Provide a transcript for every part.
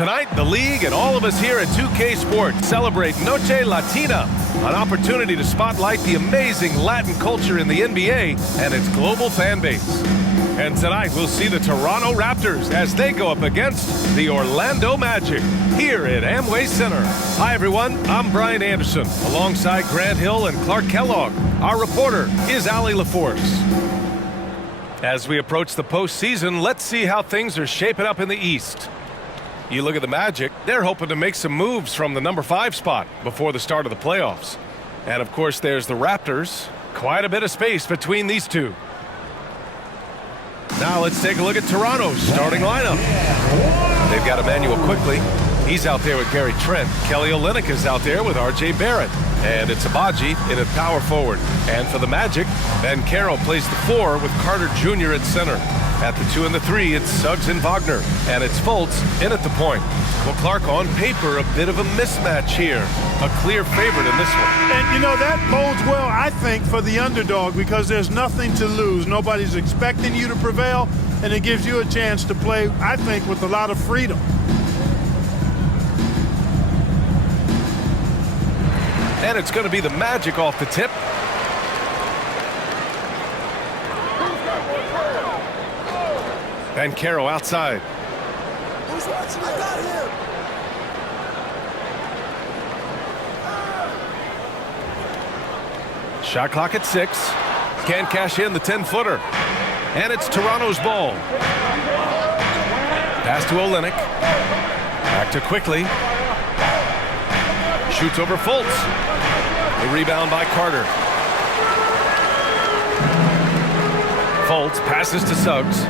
Tonight, the league and all of us here at 2K Sports celebrate Noche Latina, an opportunity to spotlight the amazing Latin culture in the NBA and its global fan base. And tonight, we'll see the Toronto Raptors as they go up against the Orlando Magic here at Amway Center. Hi, everyone. I'm Brian Anderson, alongside Grant Hill and Clark Kellogg. Our reporter is Allie LaForce. As we approach the postseason, let's see how things are shaping up in the East. You look at the Magic, they're hoping to make some moves from the number 5 spot before the start of the playoffs. And of course, there's the Raptors. Quite a bit of space between these two. Now let's take a look at Toronto's starting lineup. They've got Emmanuel Quickly. He's out there with Gary Trent. Kelly Olynyk is out there with R.J. Barrett. And it's Agbaji in at power forward. And for the Magic, Banchero plays the 4 with Carter Jr. at center. At the 2 and the 3, it's Suggs and Wagner. And it's Fultz in at the point. Well, Clark, on paper, a bit of a mismatch here. A clear favorite in this one. And, you know, that bodes well, I think, for the underdog because there's nothing to lose. Nobody's expecting you to prevail, and it gives you a chance to play, I think, with a lot of freedom. And it's going to be the Magic off the tip. Banchero outside. Who's watching? I got him. Shot clock at 6. Can't cash in the 10-footer. And it's Toronto's ball. Pass to Olynyk. Back to Quickly. Shoots over Fultz. The rebound by Carter. Fultz passes to Suggs.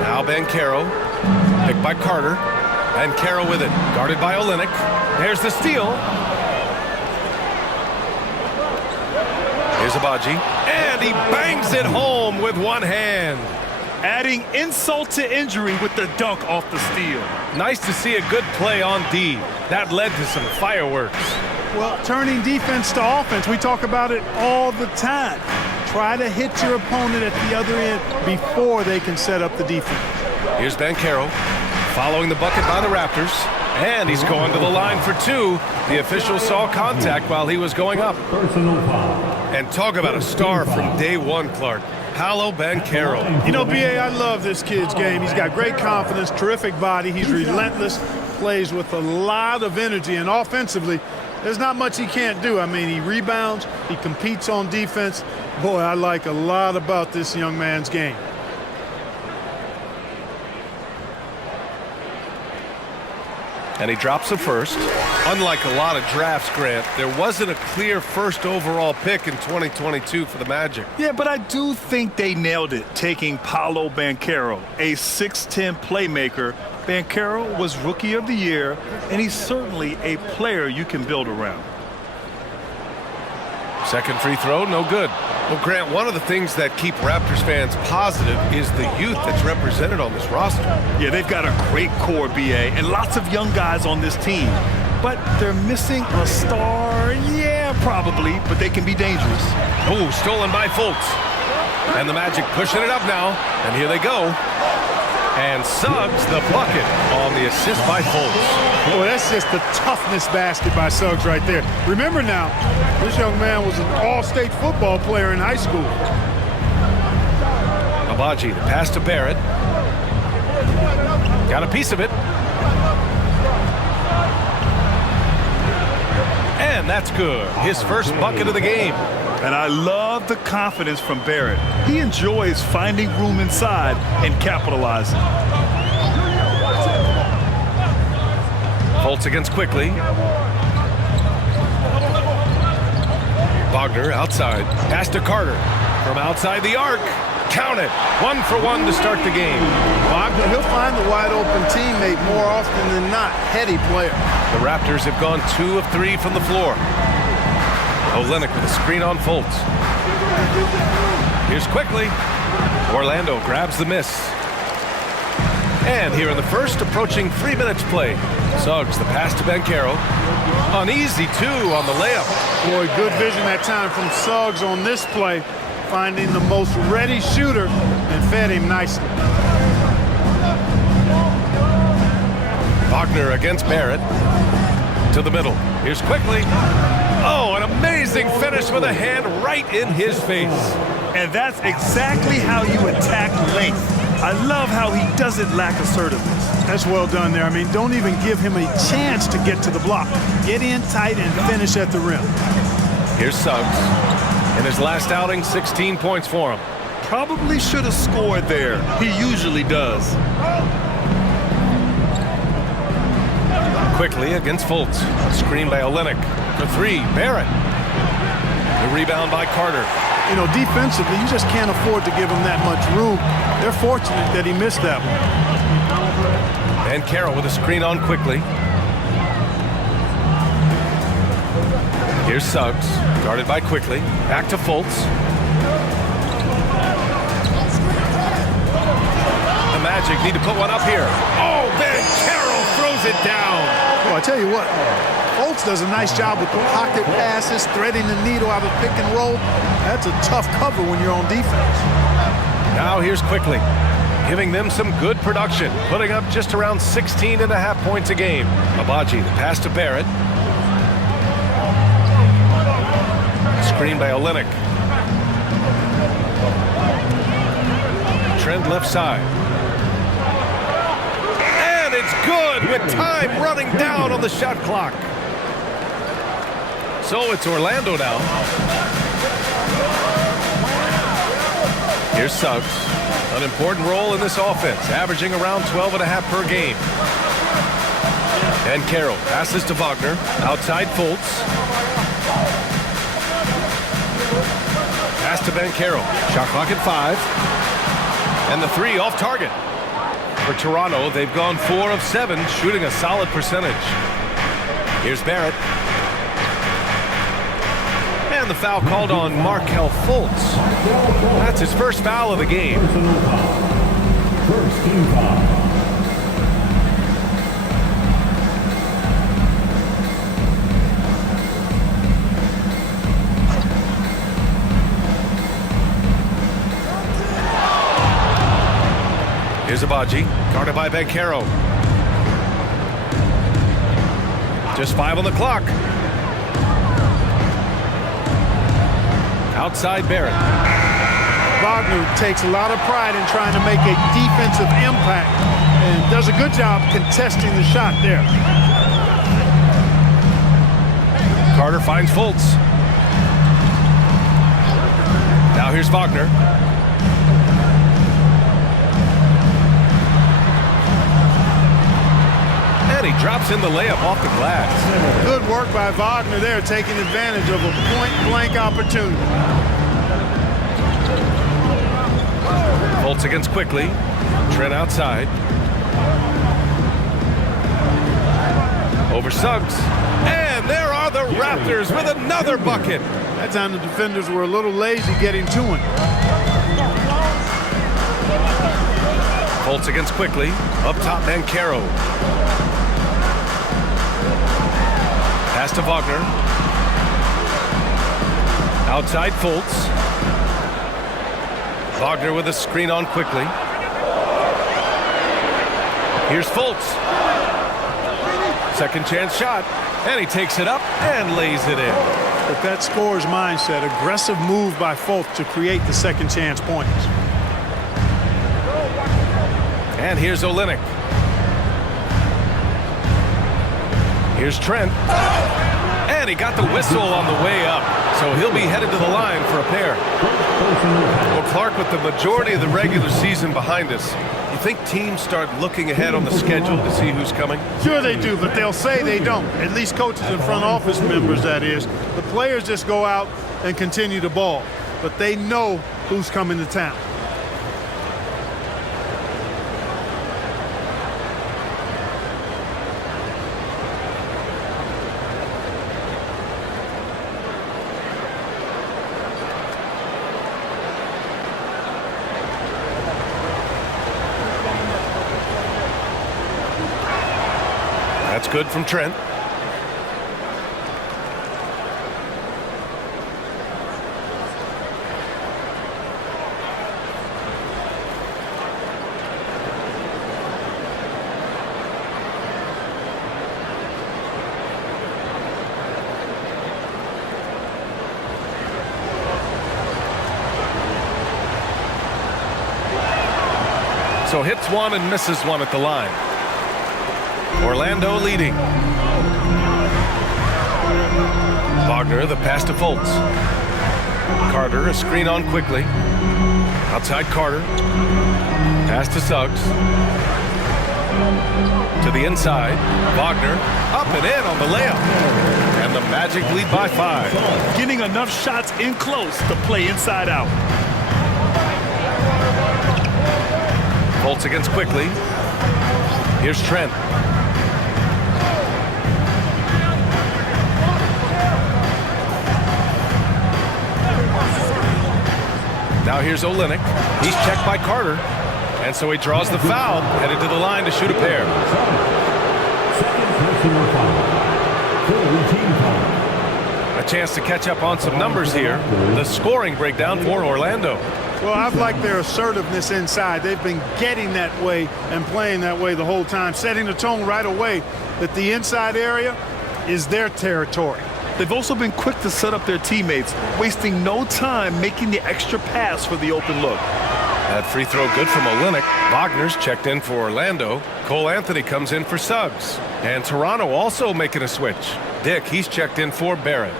Now Banchero. Picked by Carter. Banchero with it. Guarded by Olynyk. There's the steal. Here's Agbaji. And he bangs it home with one hand. Adding insult to injury with the dunk off the steal. Nice to see a good play on D. That led to some fireworks. Well, turning defense to offense, we talk about it all the time. Try to hit your opponent at the other end before they can set up the defense. Here's Banchero following the bucket by the Raptors. And he's going to the line for 2. The official saw contact while he was going up. And talk about a star from day one, Clark. Paolo Banchero. You know, B.A., I love this kid's game. He's got great confidence, terrific body. He's relentless, plays with a lot of energy, and offensively, there's not much he can't do. I mean, he rebounds, he competes on defense. Boy, I like a lot about this young man's game. And he drops the first. Unlike a lot of drafts, Grant, there wasn't a clear first overall pick in 2022 for the Magic. Yeah, but I do think they nailed it, taking Paolo Banchero, a 6'10 playmaker. Banchero was Rookie of the Year, and he's certainly a player you can build around. Second free throw, no good. Well, Grant, one of the things that keep Raptors fans positive is the youth that's represented on this roster. Yeah, they've got a great core, B.A., and lots of young guys on this team. But they're missing a star, yeah, probably, but they can be dangerous. Oh, stolen by Fultz. And the Magic pushing it up now, and here they go. And Suggs the bucket on the assist by Fultz. Boy, that's just the toughness basket by Suggs right there. Remember now, this young man was an all-state football player in high school. Agbaji, the pass to Barrett. Got a piece of it. And that's good. His first bucket of the game. And I love the confidence from Barrett. He enjoys finding room inside and capitalizing. Fultz against Quickly. Wagner outside. Pass to Carter. From outside the arc. Count it. 1 for 1 to start the game. Wagner, he'll find the wide-open teammate more often than not. Heady player. The Raptors have gone 2 of 3 from the floor. Olynyk with a screen on Fultz. Here's Quickly. Orlando grabs the miss. And here in the first, approaching 3 minutes play. Suggs, the pass to Banchero. An easy 2 on the layup. Boy, good vision that time from Suggs on this play. Finding the most ready shooter and fed him nicely. Wagner against Barrett. To the middle. Here's quickly. Oh, an amazing finish with a hand right in his face. And that's exactly how you attack length. I love how he doesn't lack assertiveness. That's well done there. I mean, don't even give him a chance to get to the block. Get in tight and finish at the rim. Here's Suggs. In his last outing, 16 points for him. Probably should have scored there. He usually does. Quickly against Fultz. Screen by Olynyk. For three, Barrett. The rebound by Carter. You know, defensively, you just can't afford to give him that much room. They're fortunate that he missed that one. And Carroll with a screen on quickly. Here's Suggs, guarded by quickly. Back to Fultz. The Magic need to put one up here. Oh, Ben Carroll throws it down. Well, I tell you what, Fultz does a nice job with the pocket passes, threading the needle out of pick and roll. That's a tough cover when you're on defense. Now here's quickly, giving them some good production, putting up just around 16 and a half points a game. Abaji, the pass to Barrett. Screen by Olynyk. Trent left side. And it's good with time running down on the shot clock. So it's Orlando now. Here's Suggs. An important role in this offense, averaging around 12 and a half per game. And Carroll passes to Wagner. Outside Fultz. Pass to Ben Carroll. Shot clock at 5. And the three off target. For Toronto, they've gone 4 of 7, shooting a solid percentage. Here's Barrett. And the foul called on Markelle Fultz. That's his first foul of the game. First team foul. Here's Abaji, guarded by Banchero. Just 5 on the clock. Outside Barrett. Wagner takes a lot of pride in trying to make a defensive impact and does a good job contesting the shot there. Carter finds Fultz. Now here's Wagner. And he drops in the layup off the glass. Good work by Wagner there, taking advantage of a point-blank opportunity. Fultz against quickly. Trent outside. Over Suggs. And there are the Raptors with another bucket. That time the defenders were a little lazy getting to him. Fultz against quickly. Up top, Banchero. Pass to Wagner. Outside Fultz. Wagner with a screen on quickly. Here's Fultz. Second chance shot. And he takes it up and lays it in. But that scorer's mindset, aggressive move by Fultz to create the second chance points. And here's Olynyk. Here's Trent. And he got the whistle on the way up. So he'll be headed to the line for a pair. Well, Clark, with the majority of the regular season behind us, you think teams start looking ahead on the schedule to see who's coming? Sure they do, but they'll say they don't. At least coaches and front office members, that is. The players just go out and continue to ball. But they know who's coming to town. That's good from Trent. So hits one and misses one at the line. Orlando leading. Wagner, the pass to Fultz. Carter, a screen on quickly. Outside Carter. Pass to Suggs. To the inside. Wagner, up and in on the layup. And the Magic lead by 5. Getting enough shots in close to play inside out. Fultz against quickly. Here's Trent. Now here's Olynyk. He's checked by Carter. And so he draws the foul, headed to the line to shoot a pair. Second personal foul. Full team foul. A chance to catch up on some numbers here. The scoring breakdown for Orlando. Well, I've liked their assertiveness inside. They've been getting that way and playing that way the whole time, setting the tone right away that the inside area is their territory. They've also been quick to set up their teammates, wasting no time making the extra pass for the open look. That free throw good from Olynyk. Wagner's checked in for Orlando. Cole Anthony comes in for Suggs. And Toronto also making a switch. Dick, he's checked in for Barrett.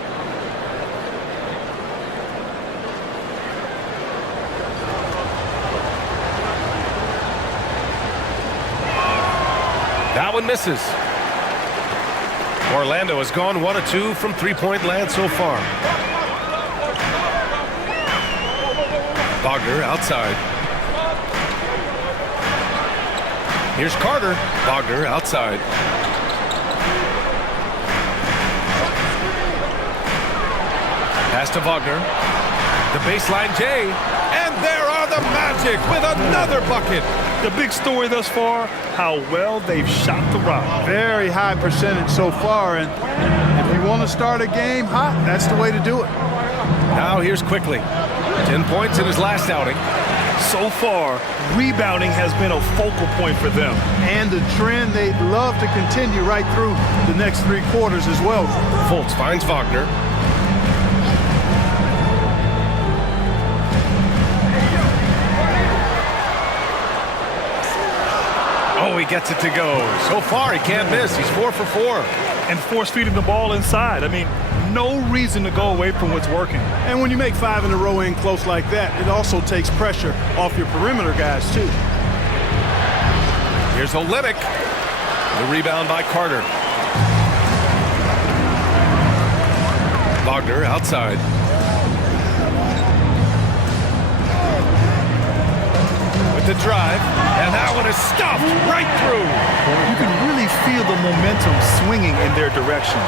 That one misses. Orlando has gone 1 of 2 from three-point land so far. Wagner outside. Here's Carter. Wagner outside. Pass to Wagner. The baseline J. And there are the Magic with another bucket. The big story thus far, how well they've shot the rock. Very high percentage so far, and if you want to start a game hot, that's the way to do it. Now here's quickly. 10 points in his last outing. So far, rebounding has been a focal point for them. And the trend they'd love to continue right through the next 3 quarters as well. Fultz finds Wagner. Oh, he gets it to go. So far, he can't miss. He's 4 for 4. And force feeding the ball inside. I mean, no reason to go away from what's working. And when you make 5 in a row in close like that, it also takes pressure off your perimeter guys, too. Here's Olynyk. The rebound by Carter. Wagner outside. With the drive. And that one is stuffed right through. You can really feel the momentum swinging in their direction.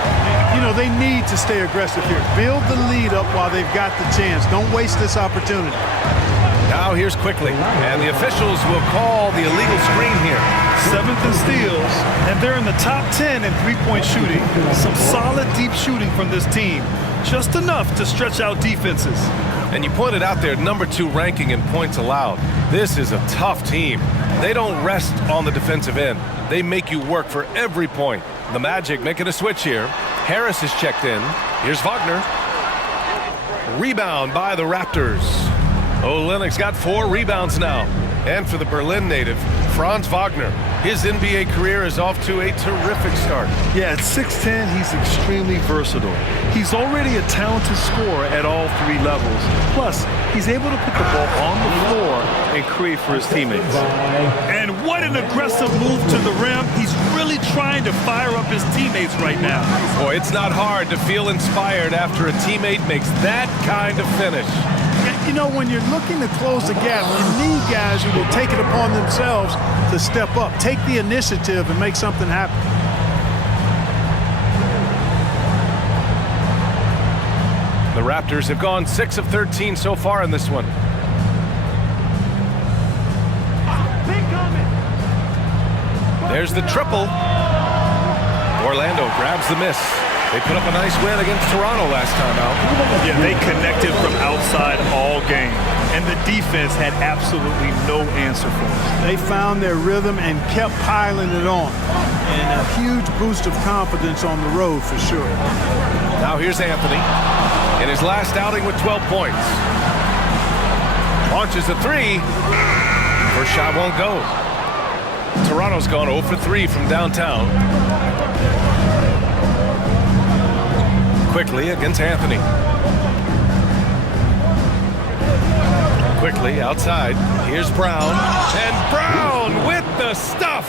You know, they need to stay aggressive here. Build the lead up while they've got the chance. Don't waste this opportunity. Now here's quickly. And the officials will call the illegal screen here. 7th in steals, and they're in the top 10 in three-point shooting. Some solid deep shooting from this team. Just enough to stretch out defenses. And you pointed out their number 2 ranking in points allowed. This is a tough team. They don't rest on the defensive end. They make you work for every point. The Magic making a switch here. Harris is checked in. Here's Wagner. Rebound by the Raptors. Olynyk's got 4 rebounds now. And for the Berlin native, Franz Wagner. His NBA career is off to a terrific start. Yeah, at 6'10", he's extremely versatile. He's already a talented scorer at all 3 levels. Plus, he's able to put the ball on the floor and create for his teammates. And what an aggressive move to the rim. He's really trying to fire up his teammates right now. Boy, it's not hard to feel inspired after a teammate makes that kind of finish. You know, when you're looking to close the gap, you need guys who will take it upon themselves to step up, take the initiative, and make something happen. The Raptors have gone 6 of 13 so far in this one. There's the triple. Orlando grabs the miss. They put up a nice win against Toronto last time out. Yeah, they connected from outside all game, and the defense had absolutely no answer for them. They found their rhythm and kept piling it on. And a huge boost of confidence on the road for sure. Now here's Anthony in his last outing with 12 points. Launches a 3. First shot won't go. Toronto's gone 0 for 3 from downtown. Quickly against Anthony. Quickly outside. Here's Brown. And Brown with the stuff.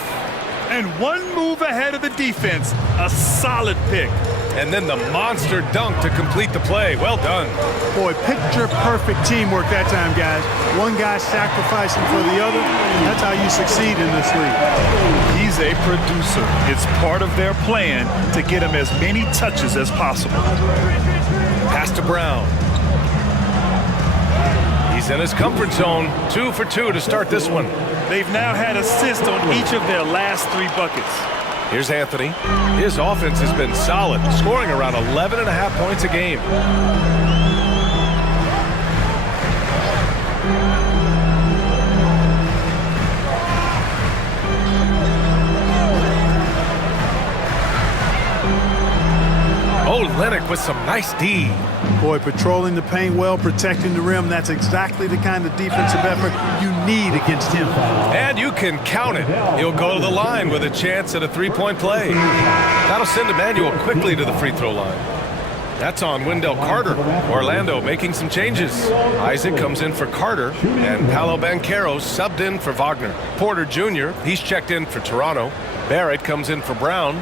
And one move ahead of the defense. A solid pick. And then the monster dunk to complete the play. Well done. Boy, picture-perfect teamwork that time, guys. One guy sacrificing for the other. That's how you succeed in this league. He's a producer. It's part of their plan to get him as many touches as possible. Pass to Brown. He's in his comfort zone. 2 for 2 to start this one. They've now had assists on each of their last 3 buckets. Here's Anthony. His offense has been solid, scoring around 11.5 points a game. Olenek with some nice D. Boy, patrolling the paint well, protecting the rim. That's exactly the kind of defensive effort you need against him. And you can count it. He'll go to the line with a chance at a three-point play. That'll send Emmanuel quickly to the free throw line. That's on Wendell Carter. Orlando making some changes. Isaac comes in for Carter, and Paolo Banchero subbed in for Wagner. Porter Jr., he's checked in for Toronto. Barrett comes in for Brown.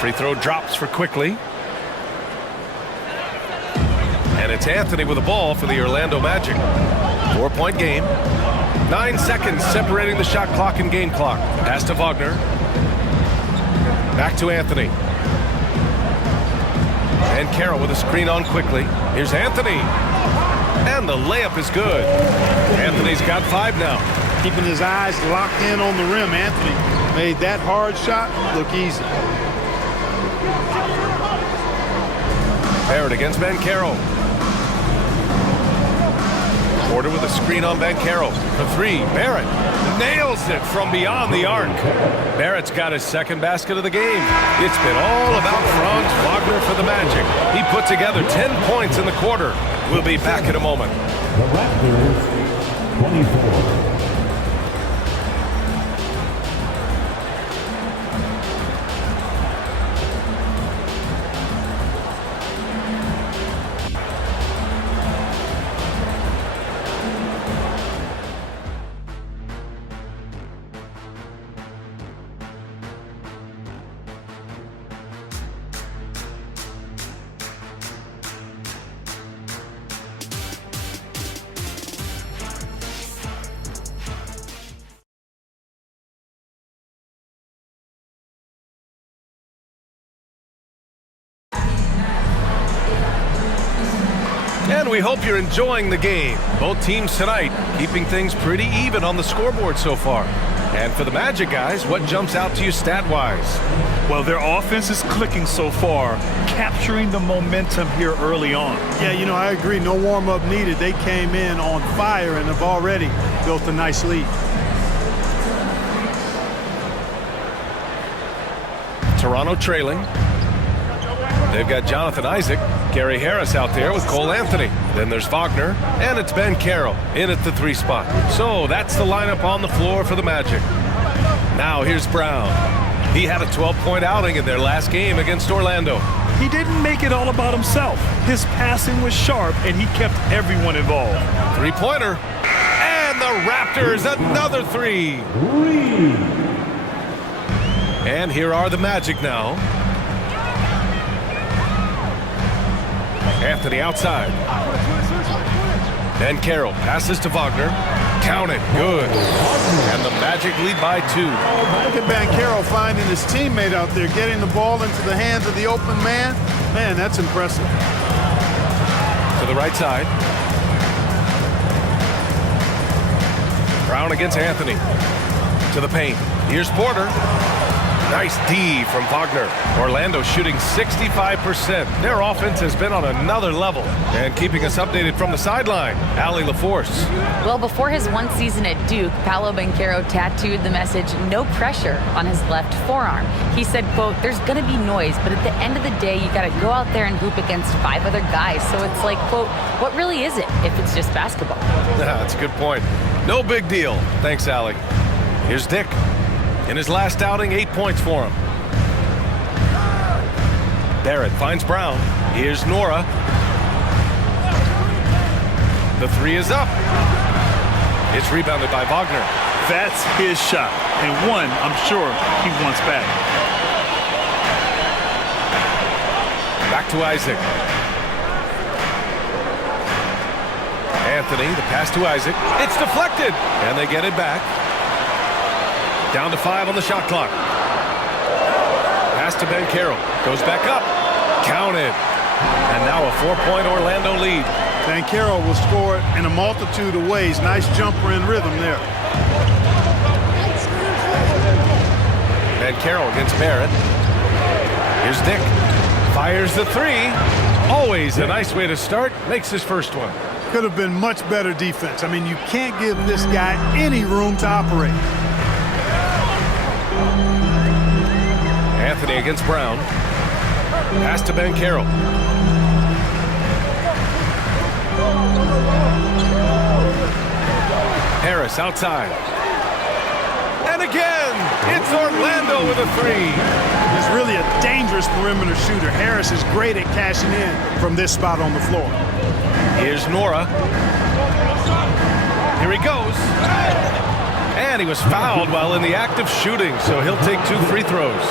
Free throw drops for Quickly. And it's Anthony with the ball for the Orlando Magic. 4-point game. 9 seconds separating the shot clock and game clock. Pass to Wagner. Back to Anthony. And Carroll with a screen on Quickly. Here's Anthony. And the layup is good. Anthony's got 5 now. Keeping his eyes locked in on the rim. Anthony made that hard shot look easy. Barrett against Banchero. Porter with a screen on Banchero. For 3, Barrett nails it from beyond the arc. Barrett's got his second basket of the game. It's been all about Franz Wagner for the Magic. He put together 10 points in the quarter. We'll be back in a moment. The Raptors, 24. And we hope you're enjoying the game. Both teams tonight keeping things pretty even on the scoreboard so far. And for the Magic guys, what jumps out to you stat-wise? Well, their offense is clicking so far, capturing the momentum here early on. Yeah, you know, I agree. No warm-up needed. They came in on fire and have already built a nice lead. Toronto trailing. They've got Jonathan Isaac, Gary Harris out there with Cole Anthony. Then there's Wagner, and it's Banchero in at the 3 spot. So that's the lineup on the floor for the Magic. Now here's Brown. He had a 12-point outing in their last game against Orlando. He didn't make it all about himself. His passing was sharp, and he kept everyone involved. 3-pointer. And the Raptors, another 3. And here are the Magic now. Anthony outside. Banchero passes to Wagner. Count it. Good. And the Magic lead by 2. Look at Banchero finding his teammate out there, getting the ball into the hands of the open man. Man, that's impressive. To the right side. Brown against Anthony. To the paint. Here's Porter. Nice D from Wagner. Orlando shooting 65%. Their offense has been on another level. And keeping us updated from the sideline, Allie LaForce. Well, before his one season at Duke, Paolo Banchero tattooed the message, "No pressure," on his left forearm. He said, quote, "There's going to be noise, but at the end of the day, you got to go out there and hoop against 5 other guys." So it's like, quote, what really is it if it's just basketball? That's a good point. No big deal. Thanks, Allie. Here's Dick. In his last outing, 8 points for him. Barrett finds Brown. Here's Nora. The three is up. It's rebounded by Wagner. That's his shot, and one I'm sure he wants back. Back to Isaac. Anthony, the pass to Isaac. It's deflected, and they get it back. Down to 5 on the shot clock. Pass to Banchero. Goes back up. Counted. And now a 4-point Orlando lead. Banchero will score it in a multitude of ways. Nice jumper in rhythm there. Banchero against Barrett. Here's Dick. Fires the three. Always a nice way to start. Makes his first one. Could have been much better defense. I mean, you can't give this guy any room to operate. Anthony against Brown. Pass to Banchero. Harris outside. And again, it's Orlando with a three. He's really a dangerous perimeter shooter. Harris is great at cashing in from this spot on the floor. Here's Nora. Here he goes. And he was fouled while in the act of shooting, so he'll take 2 free throws.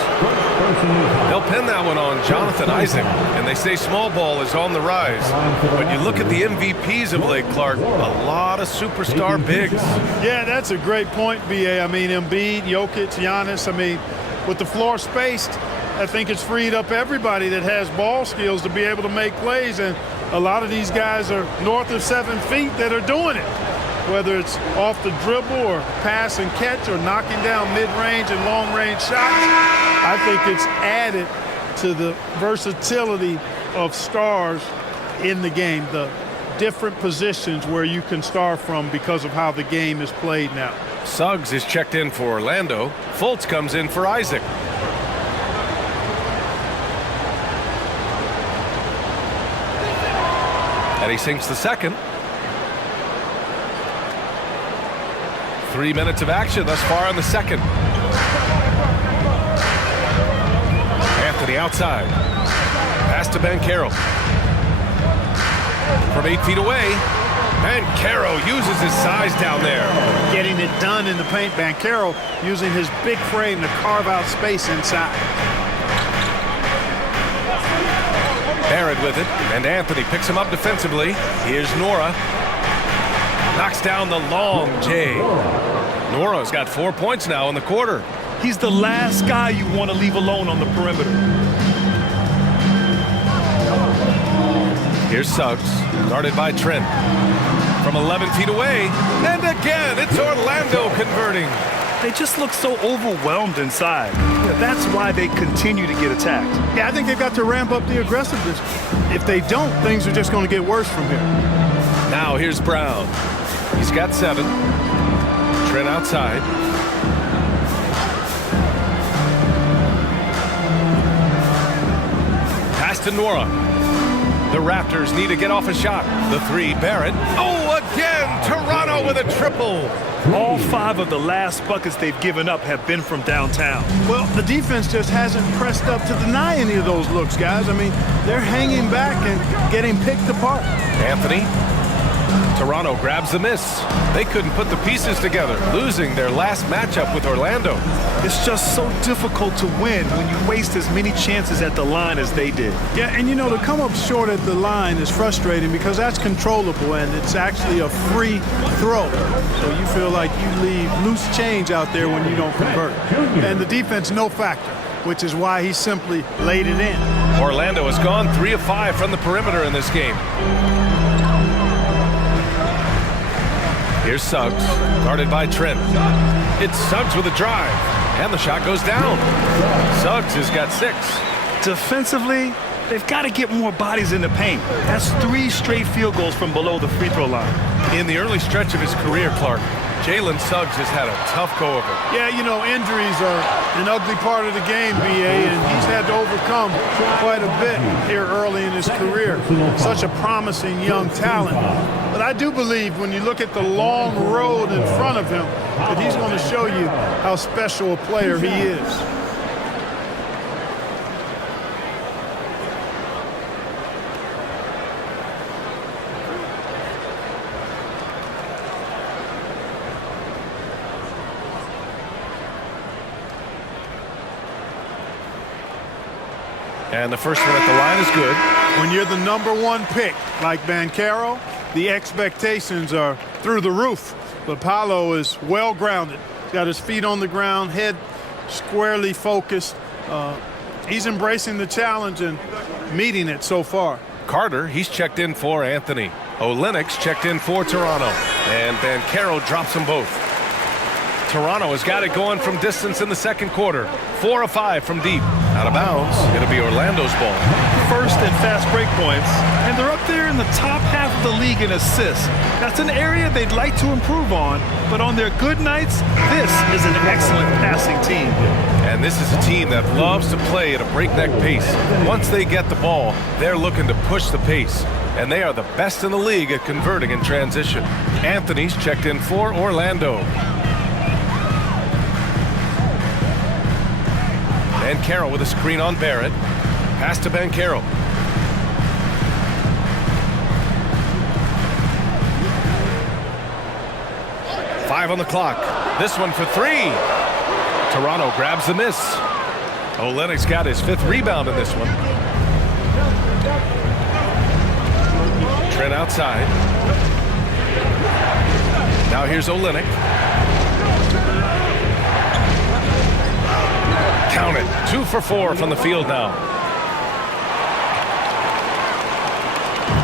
They'll pin that one on Jonathan Isaac, and they say small ball is on the rise. But you look at the MVPs of late, Clark, a lot of superstar bigs. Yeah, that's a great point, B.A. I mean, Embiid, Jokic, Giannis, I mean, with the floor spaced, I think it's freed up everybody that has ball skills to be able to make plays, and a lot of these guys are north of 7 feet that are doing it. Whether it's off the dribble or pass and catch or knocking down mid-range and long-range shots, I think it's added to the versatility of stars in the game, the different positions where you can start from because of how the game is played now. Suggs is checked in for Orlando. Fultz comes in for Isaac. And he sinks the second. 3 minutes of action thus far in the second. Anthony outside. Pass to Banchero. From 8 feet away, Banchero uses his size down there. Getting it done in the paint. Banchero using his big frame to carve out space inside. Barrett with it, and Anthony picks him up defensively. Here's Nora. Knocks down the long J. Nora's got 4 points now in the quarter. He's the last guy you want to leave alone on the perimeter. Here's Suggs, guarded by Trent. From 11 feet away, and again, it's Orlando converting. They just look so overwhelmed inside. Yeah, that's why they continue to get attacked. Yeah, I think they've got to ramp up the aggressiveness. If they don't, things are just going to get worse from here. Now here's Brown. He's got 7. Trent outside. Pass to Nora. The Raptors need to get off a shot. The three, Barrett. Oh, again, Toronto with a triple. All 5 of the last buckets they've given up have been from downtown. Well, the defense just hasn't pressed up to deny any of those looks, guys. I mean, they're hanging back and getting picked apart. Anthony. Toronto grabs the miss. They couldn't put the pieces together, losing their last matchup with Orlando. It's just so difficult to win when you waste as many chances at the line as they did. Yeah, and you know, to come up short at the line is frustrating because that's controllable and it's actually a free throw. So you feel like you leave loose change out there when you don't convert. And the defense, no factor, which is why he simply laid it in. Orlando has gone 3 of 5 from the perimeter in this game. Here's Suggs, guarded by Trent. It's Suggs with a drive. And the shot goes down. Suggs has got 6. Defensively, they've got to get more bodies in the paint. That's 3 straight field goals from below the free throw line. In the early stretch of his career, Clark, Jalen Suggs has had a tough go of it. Yeah, you know, injuries are an ugly part of the game, B.A., and he's had to overcome quite a bit here early in his career. Such a promising young talent. But I do believe when you look at the long road in front of him that he's going to show you how special a player he is. And the first one at the line is good. When you're the #1 pick, like Banchero, the expectations are through the roof. But Paolo is well-grounded. He's got his feet on the ground, head squarely focused. He's embracing the challenge and meeting it so far. Carter, he's checked in for Anthony. Olenek's checked in for Toronto. And Banchero drops them both. Toronto has got it going from distance in the second quarter. 4 of 5 from deep. Out of bounds. It'll be Orlando's ball. First and fast break points, and they're up there in the top half of the league in assists. That's an area they'd like to improve on, but on their good nights, this is an excellent passing team. And this is a team that loves to play at a breakneck pace. Once they get the ball, they're looking to push the pace. And they are the best in the league at converting in transition. Anthony's checked in for Orlando. Banchero with a screen on Barrett. Pass to Banchero. Five on the clock. This one for 3. Toronto grabs the miss. Olenek's got his 5th rebound in this one. Trent outside. Now here's Olenek. Count it. 2 for 4 from the field now.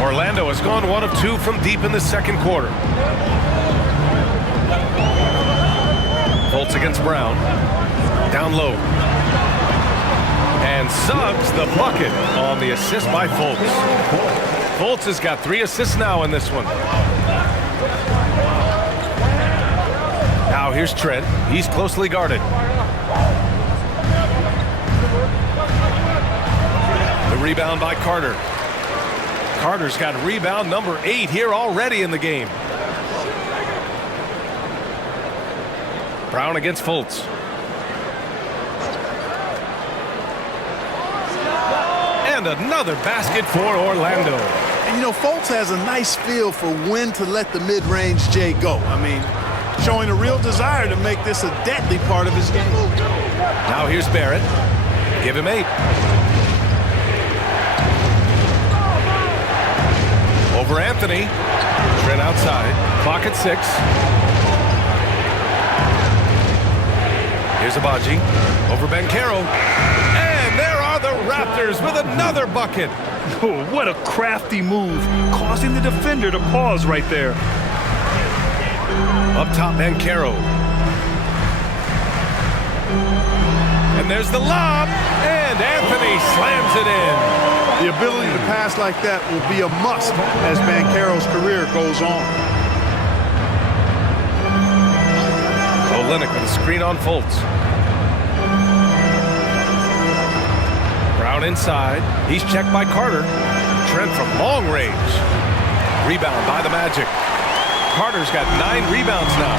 Orlando has gone 1 of 2 from deep in the second quarter. Fultz against Brown. Down low. And Suggs the bucket on the assist by Fultz. Fultz has got 3 assists now in this one. Now here's Trent. He's closely guarded. The rebound by Carter. Carter's got rebound number 8 here already in the game. Brown against Fultz. And another basket for Orlando. And you know, Fultz has a nice feel for when to let the mid-range J go. I mean, Showing a real desire to make this a deadly part of his game. Now here's Barrett. Give him 8. Over Anthony. Trent outside. Clock at 6. Here's Abaji. Over Banchero. And there are the Raptors with another bucket. Oh, what a crafty move, causing the defender to pause right there. Up top, Banchero. And there's the lob. And Anthony slams it in. The ability to pass like that will be a must as Banchero's career goes on. Olenek with a screen on Fultz. Brown inside. He's checked by Carter. Trent from long range. Rebound by the Magic. Carter's got 9 rebounds now.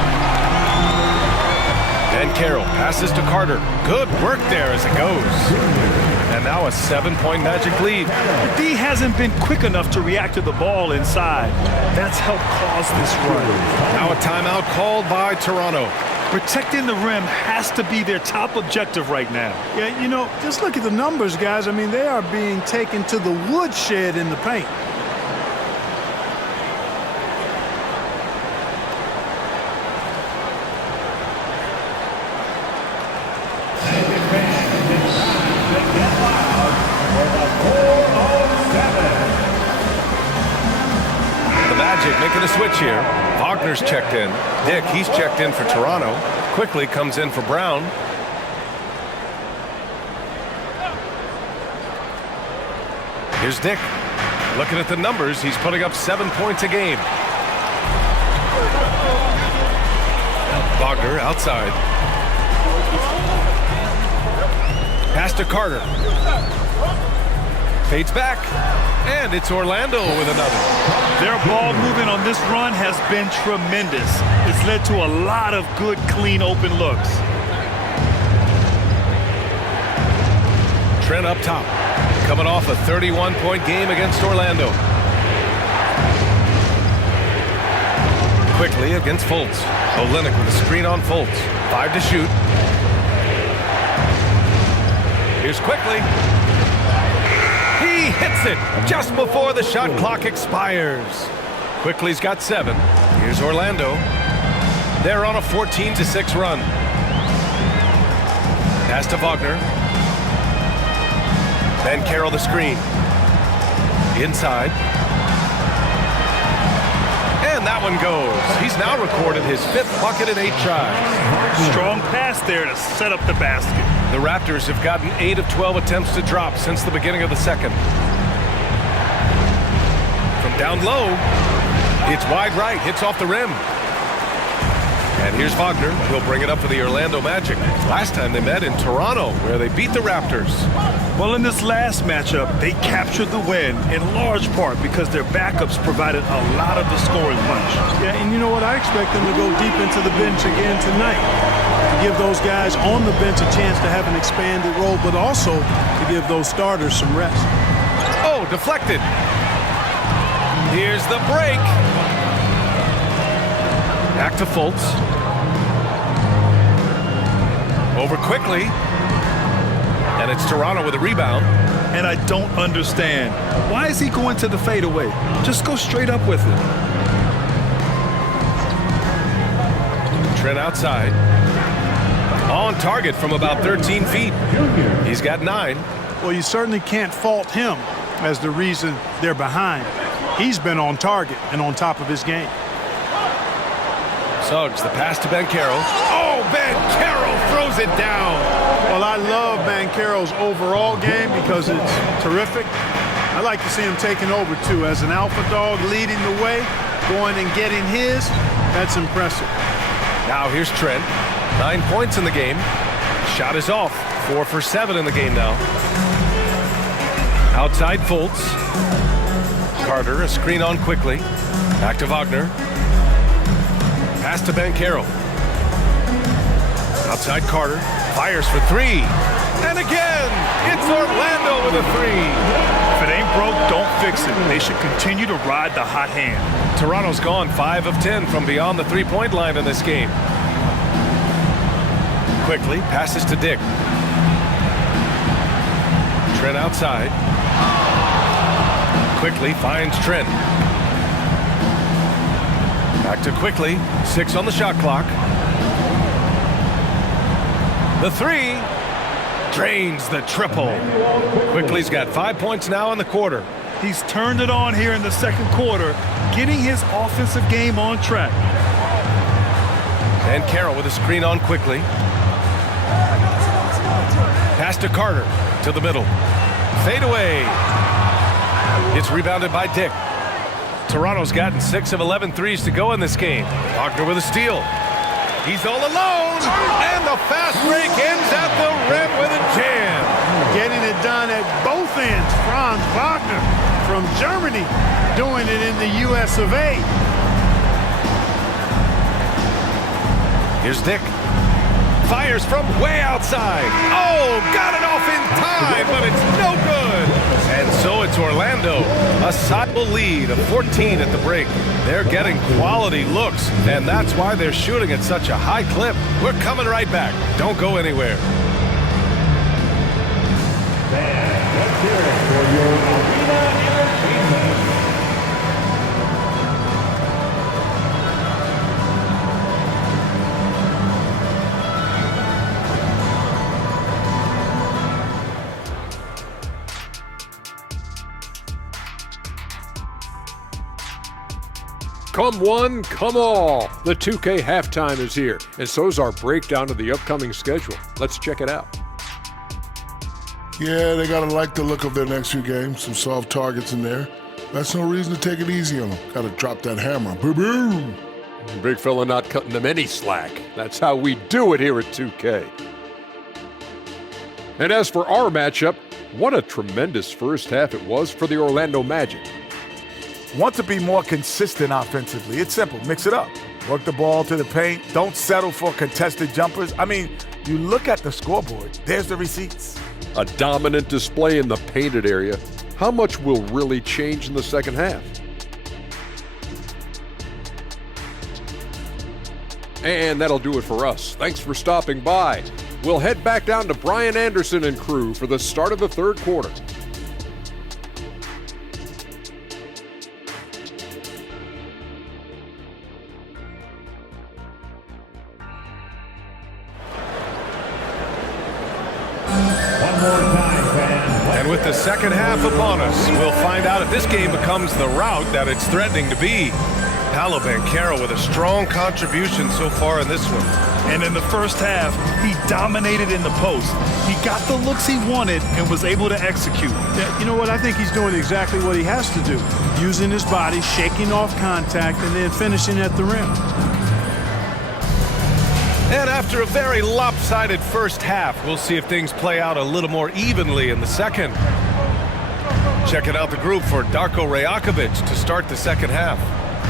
Banchero passes to Carter. Good work there as it goes. And now a 7-point Magic lead. The D hasn't been quick enough to react to the ball inside. That's helped cause this run. Now a timeout called by Toronto. Protecting the rim has to be their top objective right now. Yeah, you know, just look at the numbers, guys. I mean, they are being taken to the woodshed in the paint. Making a switch here. Wagner's checked in. Dick, he's checked in for Toronto. Quickly comes in for Brown. Here's Dick. Looking at the numbers, he's putting up 7 points a game. Wagner outside. Pass to Carter. Fades back. And it's Orlando with another. Their ball movement on this run has been tremendous. It's led to a lot of good, clean, open looks. Trent up top. Coming off a 31-point game against Orlando. Quickly against Fultz. Olynyk with a screen on Fultz. 5 to shoot. Here's Quickly. He hits it just before the shot clock expires. Quickly's got 7. Here's Orlando. They're on a 14-6 run. Pass to Wagner. Ben Carroll the screen. Inside. And that one goes. He's now recorded his 5th bucket in 8 tries. Strong pass there to set up the basket. The Raptors have gotten 8 of 12 attempts to drop since the beginning of the second. From down low, it's wide right, hits off the rim. And here's Wagner. He'll bring it up for the Orlando Magic. Last time they met in Toronto, where they beat the Raptors. Well, in this last matchup, they captured the win in large part because their backups provided a lot of the scoring punch. Yeah, and you know what? I expect them to go deep into the bench again tonight. To give those guys on the bench a chance to have an expanded role, but also to give those starters some rest. Oh, deflected. Here's the break. Back to Fultz. Over Quickly. And it's Toronto with a rebound. And I don't understand. Why is he going to the fadeaway? Just go straight up with it. Trent outside. On target from about 13 feet. He's got 9. Well, you certainly can't fault him as the reason they're behind. He's been on target and on top of his game. Suggs, the pass to Ben Carroll. Oh, Ben Carroll throws it down. Well, I love Banchero's overall game because it's terrific. I like to see him taking over, too. As an alpha dog leading the way, going and getting his, that's impressive. Now here's Trent. 9 points in the game. Shot is off. 4 for 7 in the game now. Outside Fultz. Carter, a screen on Quickly. Back to Wagner. Pass to Ben Carroll. Outside Carter. Fires for 3. And again, it's Orlando with a 3. If it ain't broke, don't fix it. They should continue to ride the hot hand. Toronto's gone 5 of 10 from beyond the 3-point line in this game. Quickly passes to Dick. Trent outside. Quickly finds Trent. Back to Quickly. 6 on the shot clock. The 3 drains the triple. Quickly's got 5 points now in the quarter. He's turned it on here in the second quarter, getting his offensive game on track. And Carroll with a screen on Quickly. Pass to Carter to the middle. Fade away. It's rebounded by Dick. Toronto's gotten 6 of 11 threes to go in this game. Wagner with a steal. He's all alone, and the fast break ends at the rim with a jam. Getting it done at both ends. Franz Wagner from Germany doing it in the US of A. Here's Dick. Fires from way outside. Oh, got it off in time, but it's no good. And so it's Orlando. A sizable lead of 14 at the break. They're getting quality looks, and that's why they're shooting at such a high clip. We're coming right back. Don't go anywhere. Let's hear it for your Arena Entertainment. Come one, come all. The 2K halftime is here, and so's our breakdown of the upcoming schedule. Let's check it out. Yeah, they gotta like the look of their next few games. Some soft targets in there. That's no reason to take it easy on them. Gotta drop that hammer. Boom! Big fella not cutting them any slack. That's how we do it here at 2K. And as for our matchup, what a tremendous first half it was for the Orlando Magic. Want to be more consistent offensively. It's simple. Mix it up. Work the ball to the paint. Don't settle for contested jumpers. I mean, you look at the scoreboard. There's the receipts. A dominant display in the painted area. How much will really change in the second half? And that'll do it for us. Thanks for stopping by. We'll head back down to Brian Anderson and crew for the start of the third quarter. And with the second half upon us, we'll find out if this game becomes the rout that it's threatening to be. Paolo Banchero with a strong contribution so far in this one. And in the first half, he dominated in the post. He got the looks he wanted and was able to execute. Yeah, you know what? I think he's doing exactly what he has to do. Using his body, shaking off contact, and then finishing at the rim. And after a very lopsided first half, we'll see if things play out a little more evenly in the second. Checking out the group for Darko Rajakovic to start the second half.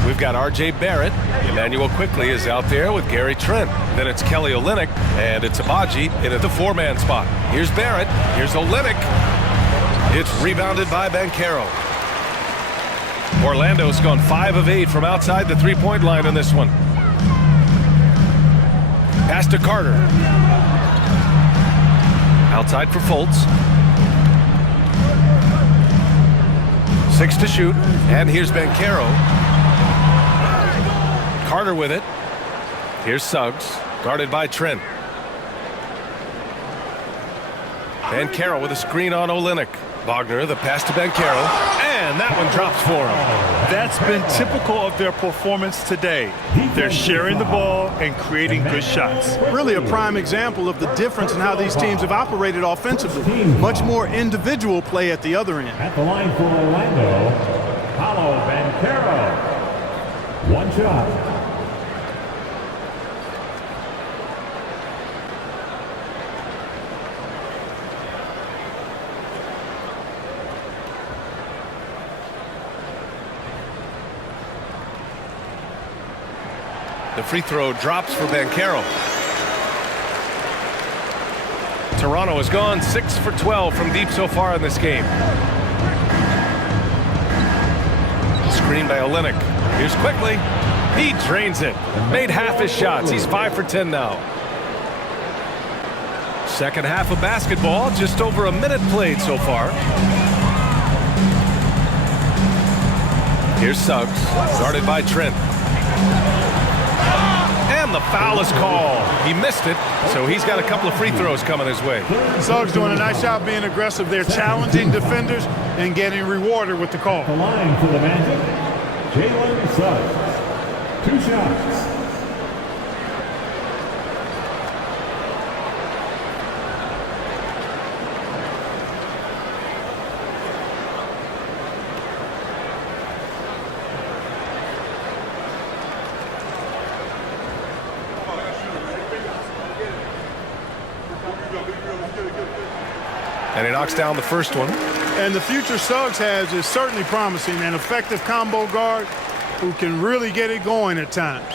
We've got R.J. Barrett. Emmanuel Quickley is out there with Gary Trent. Then it's Kelly Olynyk, and it's Abaji in at the four-man spot. Here's Barrett. Here's Olynyk. It's rebounded by Banchero. Orlando's gone 5 of 8 from outside the three-point line in this one. Pass to Carter. Outside for Fultz. 6 to shoot. And here's Banchero. Carter with it. Here's Suggs. Guarded by Trent. Banchero with a screen on Olynyk. Wagner, the pass to Banchero. And that one drops for him. That's been typical of their performance today. They're sharing the ball and creating good shots. Really a prime example of the difference in how these teams have operated offensively. Much more individual play at the other end. At the line for Orlando, Paolo Banchero. One shot. The free throw drops for Banchero. Toronto has gone 6 for 12 from deep so far in this game. Screen by Olynyk. Here's Quickley. He drains it. Made half his shots. He's 5 for 10 now. Second half of basketball. Just over a minute played so far. Here's Suggs. Guarded by Trent. And the foul is called. He missed it, so he's got a couple of free throws coming his way. Suggs doing a nice job being aggressive. They're challenging defenders and getting rewarded with the call. The line for the Magic, Jalen Suggs. 2 shots. And he knocks down the first one. And the future Suggs has is certainly promising. An effective combo guard who can really get it going at times.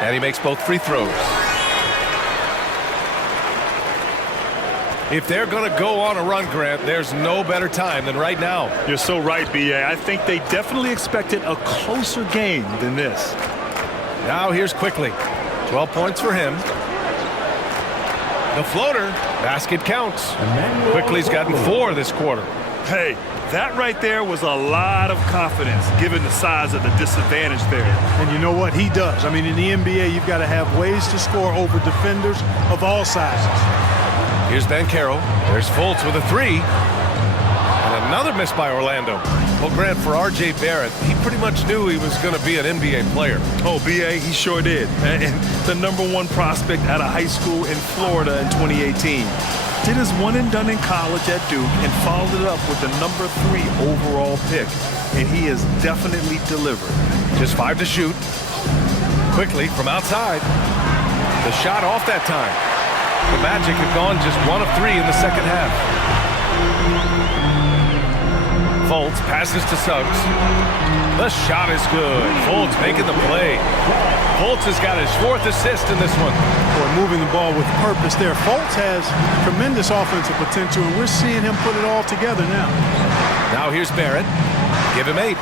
And he makes both free throws. If they're going to go on a run, Grant, there's no better time than right now. You're so right, B.A. I think they definitely expected a closer game than this. Now here's Quickley. 12 points for him. The floater. Basket counts. Quickley's gotten 4 this quarter. Hey, that right there was a lot of confidence given the size of the disadvantage there. And you know what? He does. I mean, in the NBA, you've got to have ways to score over defenders of all sizes. Here's Banchero. There's Fultz with a three. And another miss by Orlando. Well, Grant, for R.J. Barrett, he pretty much knew he was going to be an NBA player. Oh, B.A., he sure did. And the #1 prospect out of high school in Florida in 2018. Did his one and done in college at Duke and followed it up with the #3 overall pick. And he has definitely delivered. Just 5 to shoot. Quickly from outside. The shot off that time. The Magic have gone just 1 of 3 in the second half. Fultz passes to Suggs. The shot is good. Fultz making the play. Fultz has got his 4th assist in this one. Boy, moving the ball with purpose there. Fultz has tremendous offensive potential, and we're seeing him put it all together now. Now here's Barrett. Give him 8.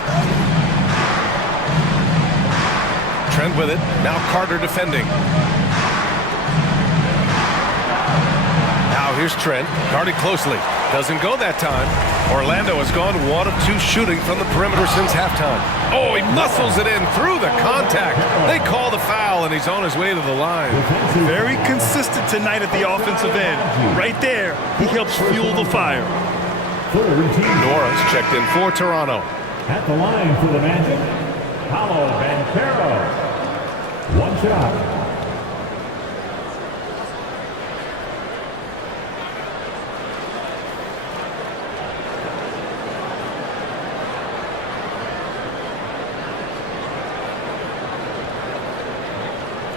Trent with it. Now Carter defending. Now here's Trent. Guarded closely. Doesn't go that time. Orlando has gone 1 of 2 shooting from the perimeter since halftime. Oh, he muscles it in through the contact. They call the foul, and he's on his way to the line. Very consistent tonight at the offensive end. Right there, he helps fuel the fire. Nora's checked in for Toronto. At the line for the Magic, Paolo Banchero. 1 shot.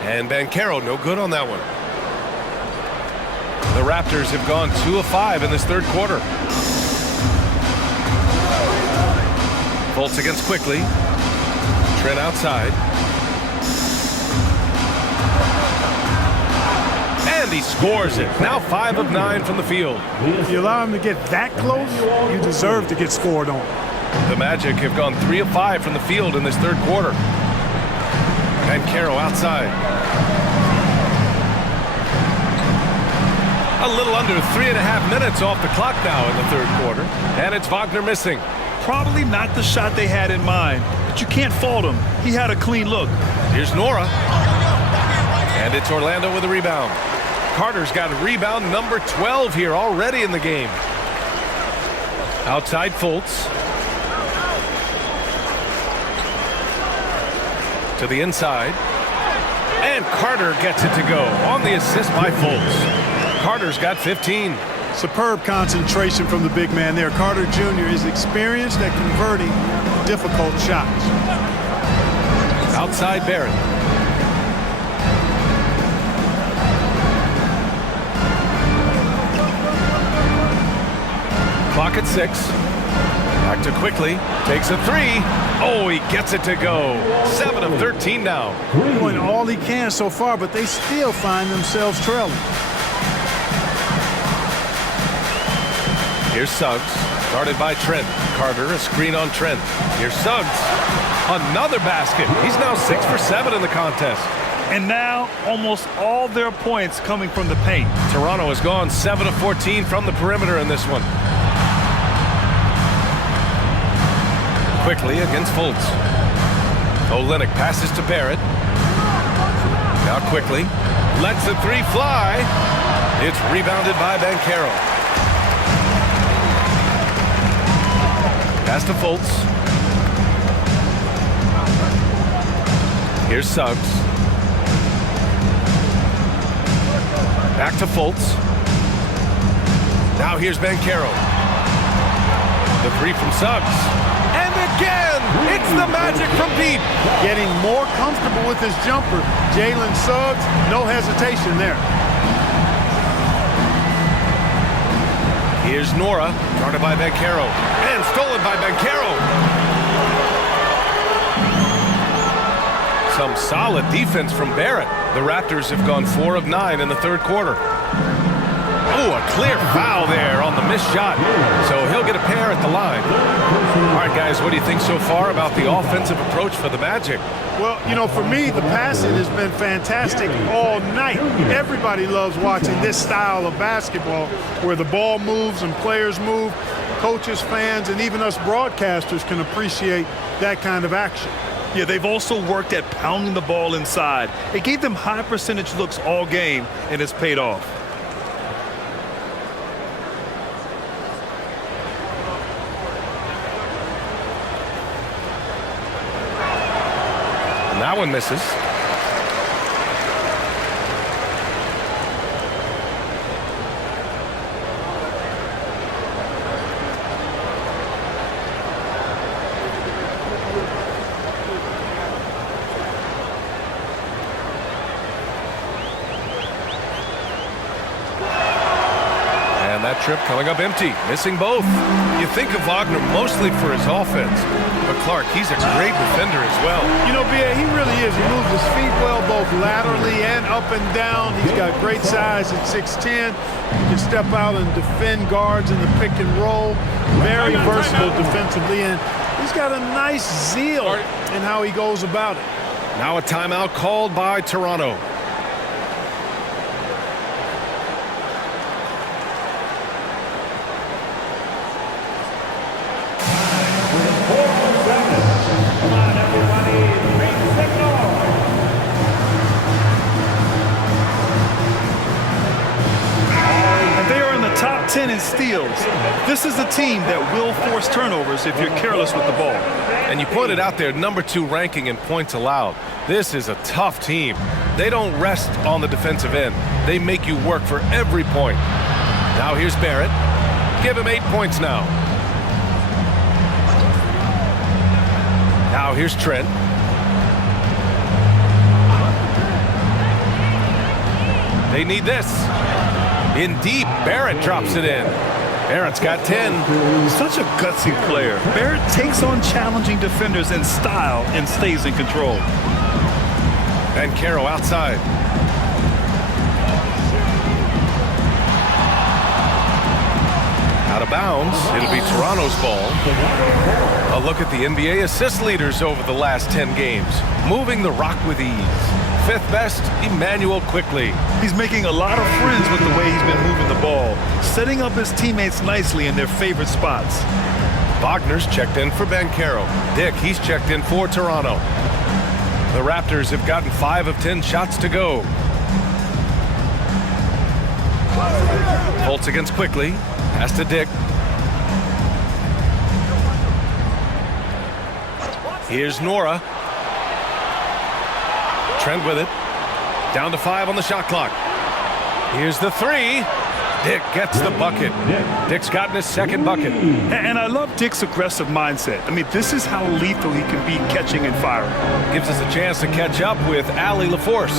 And Banchero, no good on that one. The Raptors have gone 2 of 5 in this third quarter. Fultz against Quickly. Trent outside. And he scores it. Now 5 of 9 from the field. If you allow him to get that close, you deserve to get scored on. The Magic have gone 3 of 5 from the field in this third quarter. Banchero outside. A little under 3.5 minutes off the clock now in the third quarter. And it's Wagner missing. Probably not the shot they had in mind, but you can't fault him. He had a clean look. Here's Nora. And it's Orlando with a rebound. Carter's got a rebound number 12 here already in the game. Outside Fultz. To the inside. And Carter gets it to go on the assist by Fultz. Carter's got 15. Superb concentration from the big man there. Carter Jr. is experienced at converting difficult shots. Outside Barrett. Clock at 6. Back to Quickly. Takes a 3. Oh, he gets it to go. 7 of 13 now. Doing all he can so far, but they still find themselves trailing. Here's Suggs, guarded by Trent. Carter, a screen on Trent. Here's Suggs. Another basket. He's now 6 for 7 in the contest. And now almost all their points coming from the paint. Toronto has gone 7 of 14 from the perimeter in this one. Quickly against Fultz. Olynyk passes to Barrett. Now Quickly. Lets the 3 fly. It's rebounded by Banchero. Pass to Fultz. Here's Suggs. Back to Fultz. Now here's Banchero. The 3 from Suggs. And again, it's the Magic from Pete. Getting more comfortable with his jumper. Jalen Suggs, no hesitation there. Here's Nora, guarded by Banchero. And stolen by Banchero. Some solid defense from Barrett. The Raptors have gone 4 of 9 in the third quarter. Oh, a clear foul there on the missed shot. So he'll get a pair at the line. All right, guys, what do you think so far about the offensive approach for the Magic? Well, you know, for me, the passing has been fantastic all night. Everybody loves watching this style of basketball where the ball moves and players move. Coaches, fans, and even us broadcasters can appreciate that kind of action. Yeah, they've also worked at pounding the ball inside. It gave them high percentage looks all game, and it's paid off. That one misses. That trip coming up empty, missing both. You think of Wagner mostly for his offense, but Clark, he's a great defender as well. You know, B.A., he really is. He moves his feet well, both laterally and up and down. He's got great size at 6'10". He can step out and defend guards in the pick and roll. Very versatile defensively, and he's got a nice zeal in how he goes about it. Now a timeout called by Toronto. Top 10 in steals. This is a team that will force turnovers if you're careless with the ball. And you pointed out their #2 ranking in points allowed. This is a tough team. They don't rest on the defensive end. They make you work for every point. Now here's Barrett. Give him 8 points now. Now here's Trent. They need this. In deep, Barrett drops it in. Barrett's got 10. Such a gutsy player. Barrett takes on challenging defenders in style and stays in control. And Caro outside. Out of bounds. It'll be Toronto's ball. A look at the NBA assist leaders over the last 10 games. Moving the rock with ease. 5th best, Emmanuel Quickly. He's making a lot of friends with the way he's been moving the ball, setting up his teammates nicely in their favorite spots. Wagner's checked in for Banchero. Dick, he's checked in for Toronto. The Raptors have gotten 5 of 10 shots to go. Holtz against Quickly. Pass to Dick. Here's Nora. Trent with it. Down to 5 on the shot clock. Here's the 3. Dick gets the bucket. Dick's gotten his 2nd bucket. And I love Dick's aggressive mindset. I mean, this is how lethal he can be catching and firing. Gives us a chance to catch up with Allie LaForce.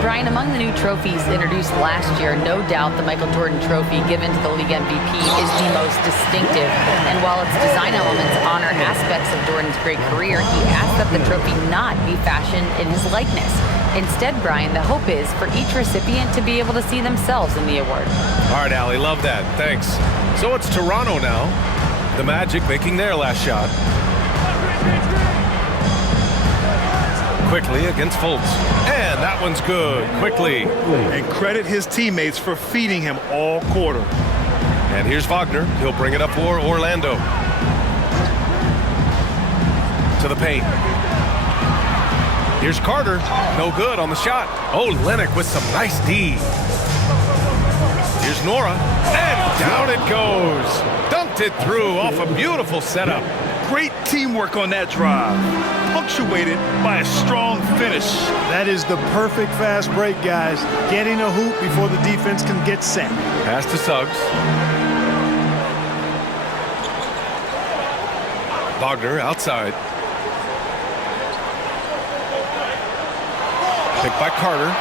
Brian, among the new trophies introduced last year, no doubt the Michael Jordan Trophy given to the league MVP is the most distinctive. And while its design elements honor aspects of Jordan's great career, he asked that the trophy not be fashioned in his likeness. Instead, Brian, the hope is for each recipient to be able to see themselves in the award. All right, Allie, love that. Thanks. So it's Toronto now. The Magic making their last shot. Quickly against Fultz. And that one's good. Quickly. And credit his teammates for feeding him all quarter. And here's Wagner. He'll bring it up for Orlando. To the paint. Here's Carter. No good on the shot. Oh, Lennox with some nice D. Here's Nora. And down it goes. Dunked it through off a beautiful setup. Great teamwork on that drive. Punctuated by a strong finish. That is the perfect fast break, guys. Getting a hoop before the defense can get set. Pass to Suggs. Wagner outside. Picked by Carter.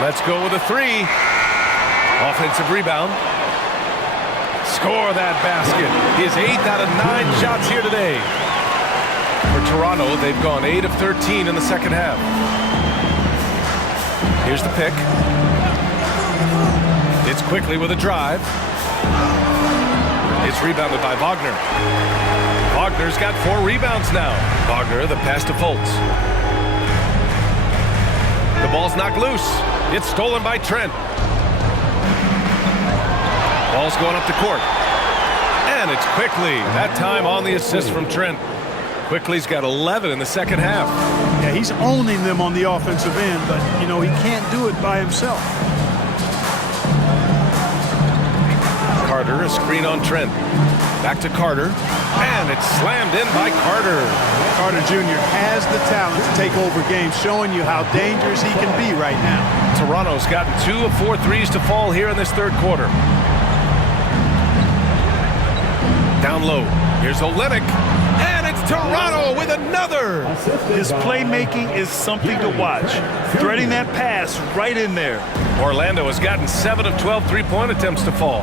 Let's go with a 3. Offensive rebound. Score that basket. His 8th out of 9 shots here today. For Toronto, they've gone 8 of 13 in the second half. Here's the pick. It's Quickly with a drive. It's rebounded by Wagner. Wagner's got 4 rebounds now. Wagner, the pass to Fultz. The ball's knocked loose. It's stolen by Trent. Ball's going up the court. And it's Quickly. That time on the assist from Trent. Quickly's got 11 in the second half. Yeah, he's owning them on the offensive end, but, you know, he can't do it by himself. Carter, a screen on Trent. Back to Carter. And it's slammed in by Carter. Carter Jr. has the talent to take over games, showing you how dangerous he can be right now. Toronto's gotten 2 of 4 threes to fall here in this third quarter. Down low. Here's Olynyk. And it's Toronto with another. His playmaking is something to watch. Threading that pass right in there. Orlando has gotten 7 of 12 three-point attempts to fall.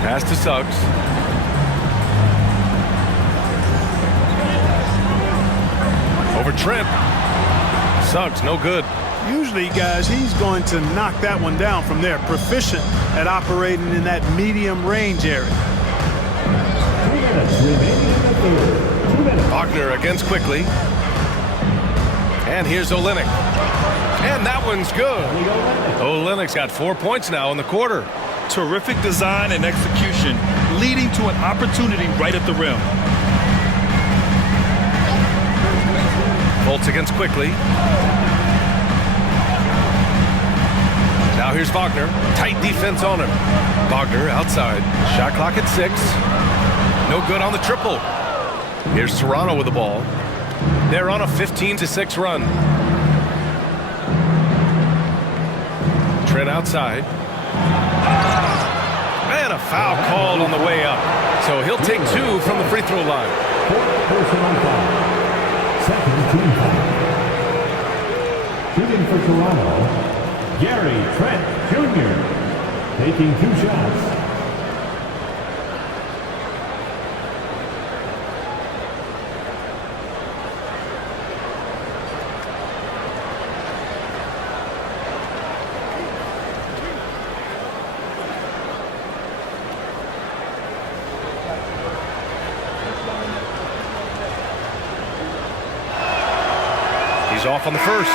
Pass to Suggs. Over Trent. Suggs, no good. Usually, guys, he's going to knock that one down from there. Proficient at operating in that medium range area. Wagner against quickly. And here's Olynyk. And that one's good. Olynyk's got 4 points now in the quarter. Terrific design and execution, leading to an opportunity right at the rim. Bolts against quickly. Now here's Wagner. Tight defense on him. Wagner outside. Shot clock at 6. No good on the triple. Here's Toronto with the ball. They're on a 15-6 run. Trent outside. And a foul called on the way up. So he'll take 2 from the free throw line. Personal foul. Second team foul. Shooting for Toronto, Gary Trent Jr. taking 2 shots. He's off on the first.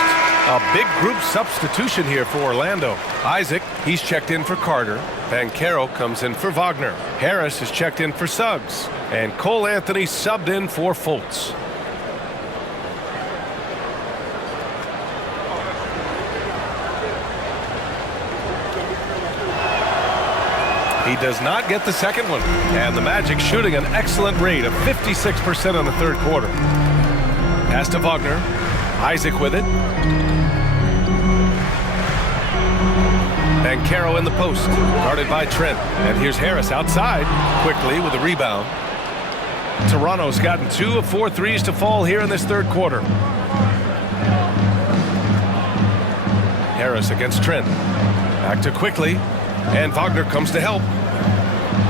A big group substitution here for Orlando. Isaac, he's checked in for Carter. Banchero comes in for Wagner. Harris is checked in for Suggs. And Cole Anthony subbed in for Fultz. He does not get the second one. And the Magic shooting an excellent rate of 56% in the third quarter. Pass to Wagner. Isaac with it. Banchero in the post, guarded by Trent. And here's Harris outside, quickly with a rebound. Toronto's gotten 2 of 4 threes to fall here in this third quarter. Harris against Trent. Back to quickly, and Wagner comes to help.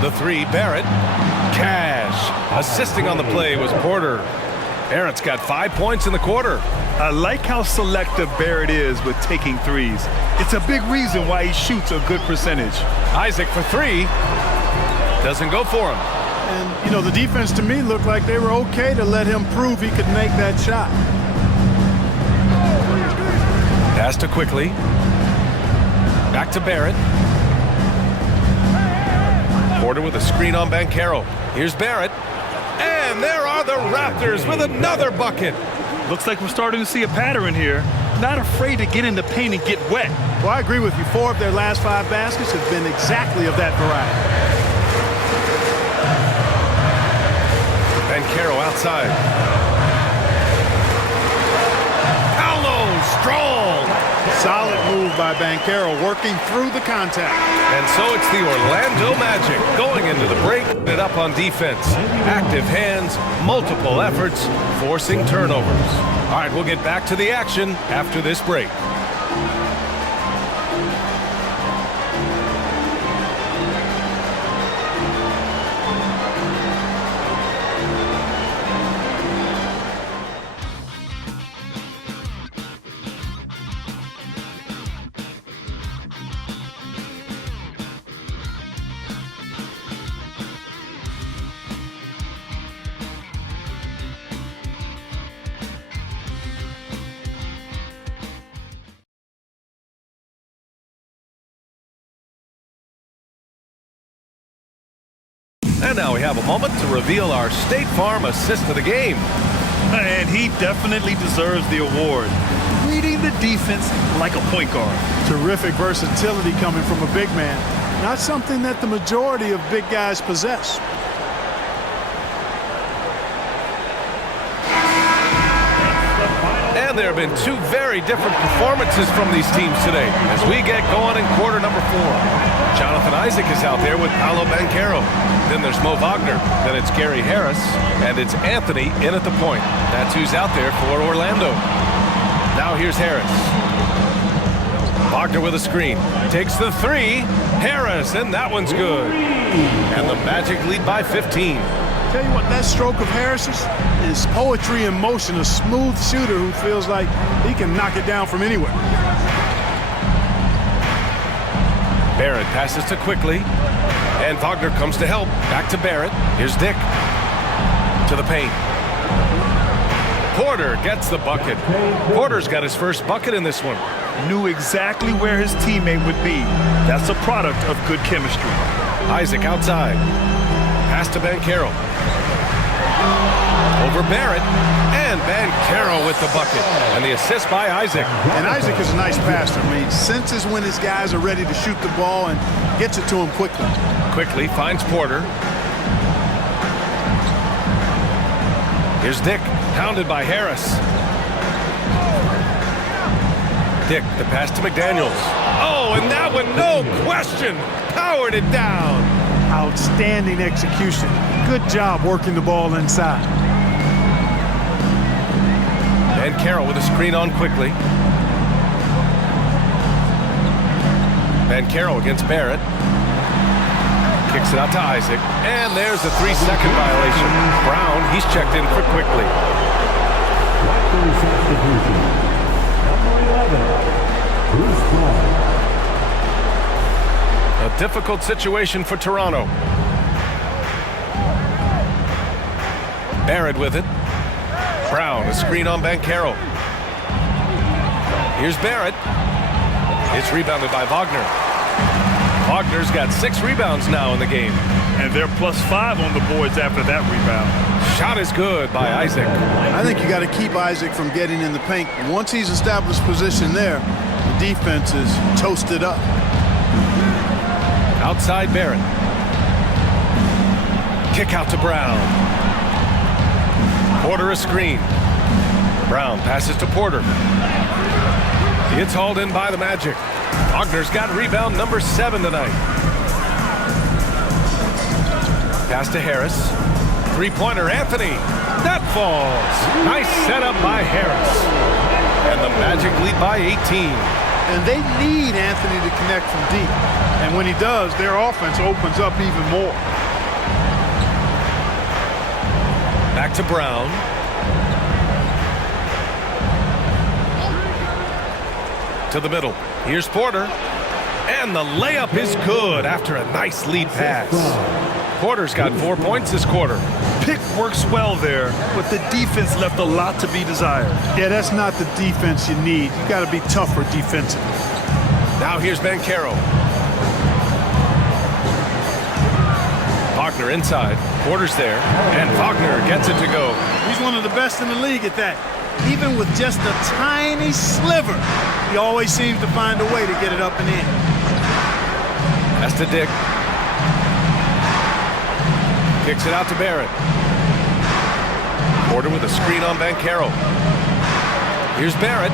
The 3, Barrett. Cash. Assisting on the play was Porter. Barrett's got 5 points in the quarter. I like how selective Barrett is with taking threes. It's a big reason why he shoots a good percentage. Isaac for 3. Doesn't go for him. And, you know, the defense to me looked like they were okay to let him prove he could make that shot. Pass to quickly. Back to Barrett. Porter with a screen on Banchero. Here's Barrett. And there are the Raptors with another bucket. Looks like we're starting to see a pattern here. Not afraid to get in the paint and get wet. Well, I agree with you. 4 of their last 5 baskets have been exactly of that variety. Banchero outside. Paolo strong. Solid move by Banchero, working through the contact. And so it's the Orlando Magic going into the break, it up on defense. Active hands, multiple efforts, forcing turnovers. All right, we'll get back to the action after this break. And now we have a moment to reveal our State Farm assist of the game. And he definitely deserves the award. Reading the defense like a point guard. Terrific versatility coming from a big man. Not something that the majority of big guys possess. And there have been two very different performances from these teams today as we get going in quarter number 4. Jonathan Isaac is out there with Paolo Banchero. Then there's Mo Wagner. Then it's Gary Harris. And it's Anthony in at the point. That's who's out there for Orlando. Now here's Harris. Wagner with a screen. Takes the 3. Harris, and that one's good. And the Magic lead by 15. Tell you what, that stroke of Harris's is poetry in motion. A smooth shooter who feels like he can knock it down from anywhere. Barrett passes to Quickly, and Wagner comes to help. Back to Barrett. Here's Dick to the paint. Porter gets the bucket. Porter's got his first bucket in this one. Knew exactly where his teammate would be. That's a product of good chemistry. Isaac outside. Pass to Banchero. Over Barrett, and Banchero with the bucket. And the assist by Isaac. And Isaac is a nice passer. I mean, senses when his guys are ready to shoot the ball and gets it to him quickly. Quickly finds Porter. Here's Dick, pounded by Harris. Dick, the pass to McDaniels. Oh, and that one, no question, powered it down. Outstanding execution. Good job working the ball inside. And Carroll with a screen on Quickly. And Carroll against Barrett. Kicks it out to Isaac. And there's a 3-second violation. Brown, he's checked in for Quickly. Raptors substitution. Number 11, Bruce Brown. A difficult situation for Toronto. Barrett with it. Brown, a screen on Banchero. Here's Barrett. It's rebounded by Wagner. Wagner's got 6 rebounds now in the game. And they're +5 on the boards after that rebound. Shot is good by Isaac. I think you got to keep Isaac from getting in the paint. Once he's established position there, the defense is toasted up. Outside Barrett. Kick out to Brown. Porter a screen. Brown passes to Porter. It's hauled in by the Magic. Wagner's got rebound number 7 tonight. Pass to Harris. 3-pointer Anthony. That falls. Nice setup by Harris. And the Magic lead by 18. And they need Anthony to connect from deep. And when he does, their offense opens up even more. Back to Brown. To the middle. Here's Porter. And the layup is good after a nice lead pass. Porter's got 4 points this quarter. Pick works well there, but the defense left a lot to be desired. Yeah, that's not the defense you need. You got to be tougher defensively. Now here's Banchero. Wagner inside. Porter's there. And Wagner gets it to go. He's one of the best in the league at that. Even with just a tiny sliver, he always seems to find a way to get it up and in. That's to Dick. Kicks it out to Barrett. Porter with a screen on Banchero. Here's Barrett.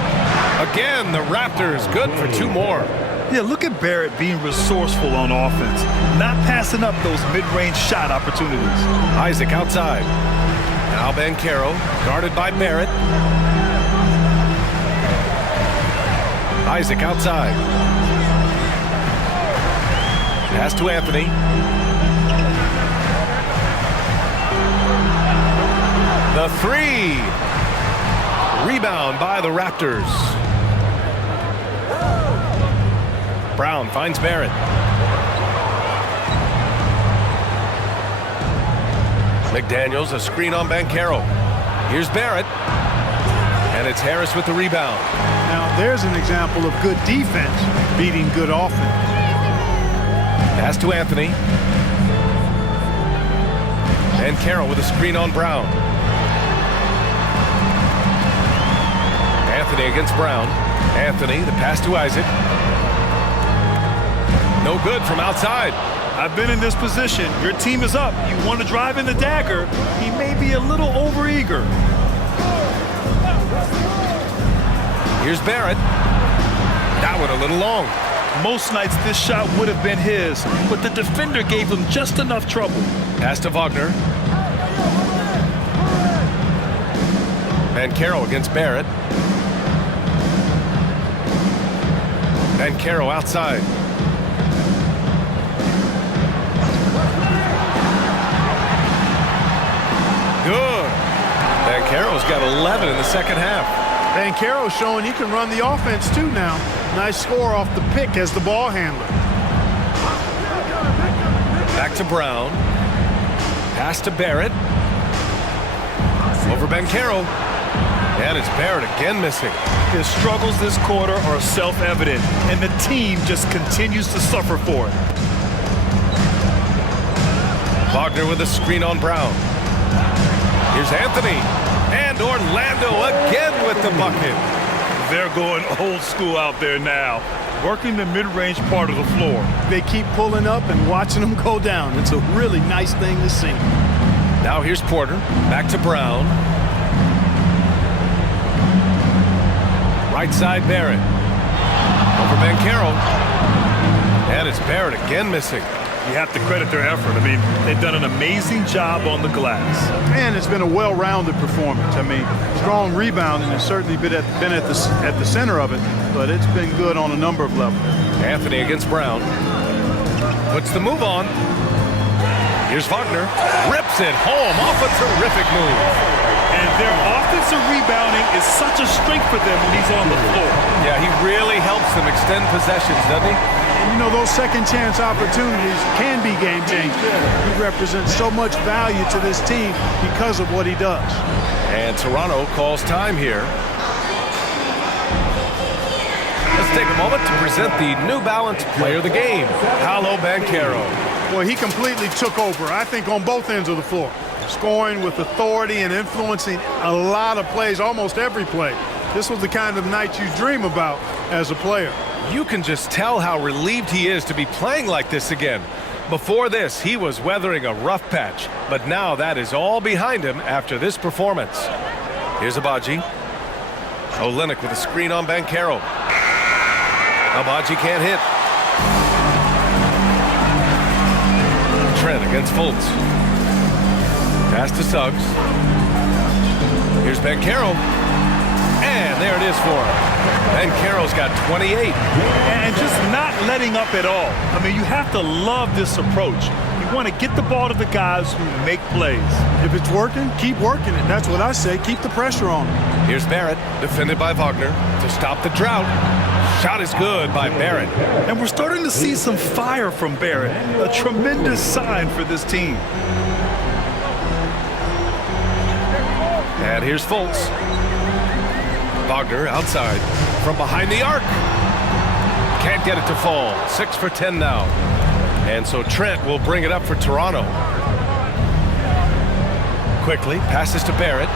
Again, the Raptors good for 2 more. Yeah, look at Barrett being resourceful on offense, not passing up those mid-range shot opportunities. Isaac outside. Now Banchero, guarded by Barrett. Isaac outside. Pass to Anthony. The 3. Rebound by the Raptors. Brown finds Barrett. McDaniels, a screen on Banchero. Here's Barrett. And it's Harris with the rebound. Now, there's an example of good defense beating good offense. Pass to Anthony. And Carroll with a screen on Brown. Anthony against Brown. Anthony, the pass to Isaac. No good from outside. I've been in this position. Your team is up. You want to drive in the dagger. He may be a little overeager. Here's Barrett. That one a little long. Most nights this shot would have been his, but the defender gave him just enough trouble. Pass to Wagner. Banchero against Barrett. Banchero outside. Good. Banchero's got 11 in the second half. Banchero showing he can run the offense too now. Nice score off the pick as the ball handler. Back to Brown. Pass to Barrett. Over Banchero. And it's Barrett again missing. His struggles this quarter are self-evident, and the team just continues to suffer for it. Wagner with a screen on Brown. Here's Anthony. And Orlando again with the bucket. They're going old school out there now, working the mid-range part of the floor. They keep pulling up and watching them go down. It's a really nice thing to see. Now here's Porter. Back to Brown. Right side Barrett. Over Banchero. And it's Barrett again missing. You have to credit their effort. I mean, they've done an amazing job on the glass. And it's been a well-rounded performance. I mean, strong rebounding has certainly been at the center of it, but it's been good on a number of levels. Anthony against Brown. Puts the move on. Here's Wagner. Rips it home off a terrific move. And their offensive rebounding is such a strength for them when he's on the floor. Yeah, he really helps them extend possessions, doesn't he? And you know, those second chance opportunities can be game changers. He represents so much value to this team because of what he does. And Toronto calls time here. Let's take a moment to present the New Balance Player of the Game, Paolo Banchero. Well, he completely took over, I think, on both ends of the floor. Scoring with authority and influencing a lot of plays, almost every play. This was the kind of night you dream about as a player. You can just tell how relieved he is to be playing like this again. Before this, he was weathering a rough patch, but now that is all behind him after this performance. Here's Abaji. Olynyk with a screen on Banchero. Abaji can't hit. Trent against Fultz. Pass to Suggs. Here's Banchero. And there it is for him. Banchero's got 28. And just not letting up at all. I mean, you have to love this approach. You want to get the ball to the guys who make plays. If it's working, keep working it. That's what I say. Keep the pressure on him. Here's Barrett, defended by Wagner, to stop the drought. Shot is good by Barrett. And we're starting to see some fire from Barrett. A tremendous sign for this team. And here's Fultz. Wagner outside from behind the arc. Can't get it to fall. 6 for 10 now. And so Trent will bring it up for Toronto. Quickly passes to Barrett.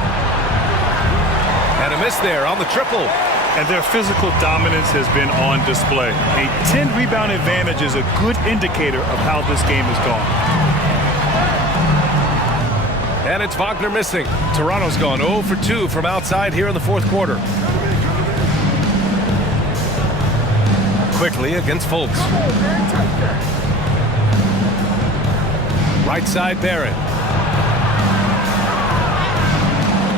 And a miss there on the triple. And their physical dominance has been on display. A 10 rebound advantage is a good indicator of how this game has gone. And it's Wagner missing. Toronto's gone 0 for 2 from outside here in the fourth quarter. Quickly against Fultz. Right side Barrett.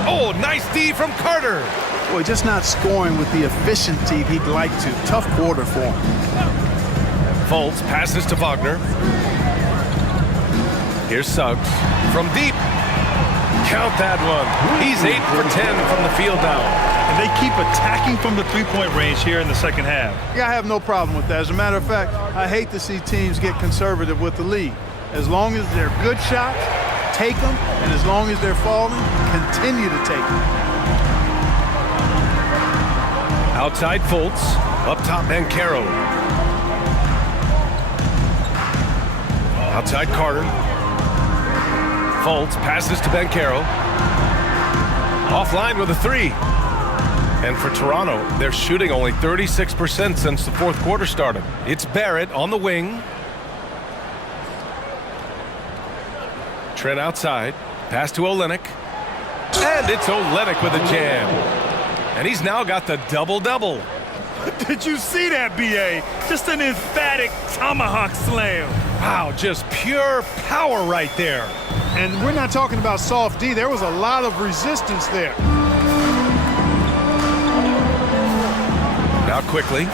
Oh, nice D from Carter. Boy, just not scoring with the efficiency he'd like to. Tough quarter for him. Fultz passes to Wagner. Here's Suggs from deep. Count that one. He's 8 for 10 from the field now. And they keep attacking from the three-point range here in the second half. Yeah, I have no problem with that. As a matter of fact, I hate to see teams get conservative with the lead. As long as they're good shots, take them. And as long as they're falling, continue to take them. Outside Fultz. Up top Banchero. Outside Carter. Fultz passes to Banchero. Offline with a three. And for Toronto, they're shooting only 36% since the fourth quarter started. It's Barrett on the wing. Trent outside. Pass to Olynyk. And it's Olynyk with a jam. And he's now got the double-double. Did you see that, B.A.? Just an emphatic tomahawk slam. Wow, just pure power right there. And we're not talking about soft D. There was a lot of resistance there. Now quickly.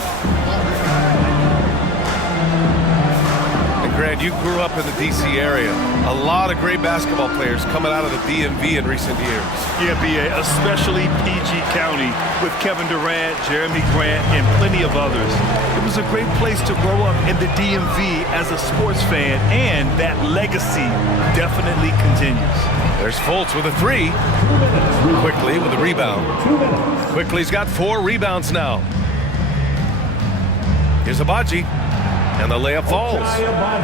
And Grant, you grew up in the D.C. area. A lot of great basketball players coming out of the DMV in recent years. Yeah, B.A., especially PG County with Kevin Durant, Jeremy Grant, and plenty of others. It was a great place to grow up in the DMV as a sports fan, and that legacy definitely continues. There's Fultz with a three. Quickly with a rebound. Quickly's got 4 rebounds now. Here's Abaji. And the layup falls.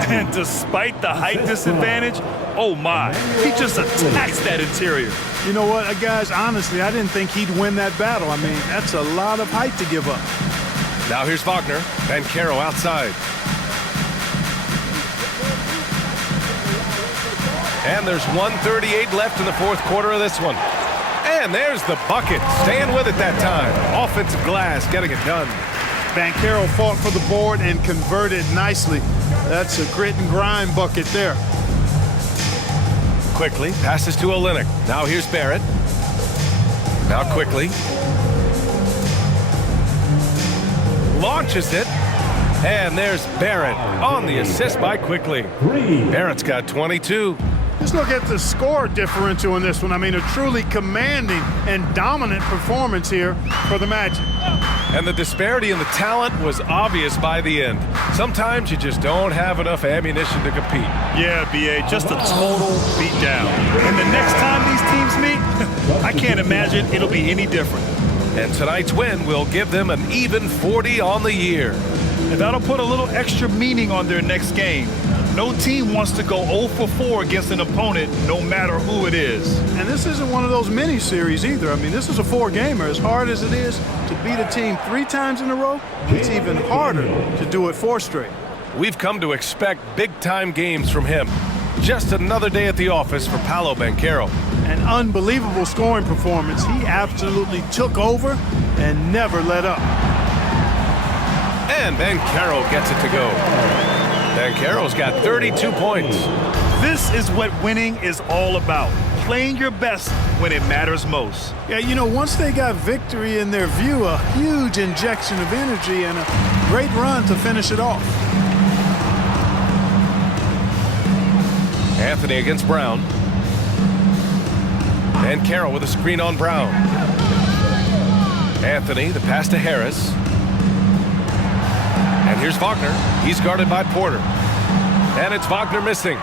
And despite the height disadvantage, oh my, he just attacks that interior. You know what, guys, honestly, I didn't think he'd win that battle. I mean, that's a lot of height to give up. Now here's Wagner. Banchero outside. And there's 1:38 left in the fourth quarter of this one. And there's the bucket. Staying with it that time. Offensive glass getting it done. Banchero fought for the board and converted nicely. That's a grit and grind bucket there. Quickly passes to Olynyk. Now here's Barrett. Now quickly. Launches it. And there's Barrett on the assist by Quickly. Barrett's got 22. Just look at the score differential in this one. I mean, a truly commanding and dominant performance here for the Magic. And the disparity in the talent was obvious by the end. Sometimes you just don't have enough ammunition to compete. Yeah, B.A., just a total beatdown. And the next time these teams meet, I can't imagine it'll be any different. And tonight's win will give them an even 40 on the year. And that'll put a little extra meaning on their next game. No team wants to go 0 for 4 against an opponent, no matter who it is. And this isn't one of those mini-series either. I mean, this is a 4-gamer. As hard as it is to beat a team 3 times in a row, it's even harder to do it 4 straight. We've come to expect big-time games from him. Just another day at the office for Paolo Banchero. An unbelievable scoring performance. He absolutely took over and never let up. And Banchero gets it to go. Banchero's got 32 points. This is what winning is all about. Playing your best when it matters most. Yeah, you know, once they got victory in their view, a huge injection of energy and a great run to finish it off. Anthony against Brown. Banchero with a screen on Brown. Anthony, the pass to Harris. And here's Wagner. He's guarded by Porter. And it's Wagner missing.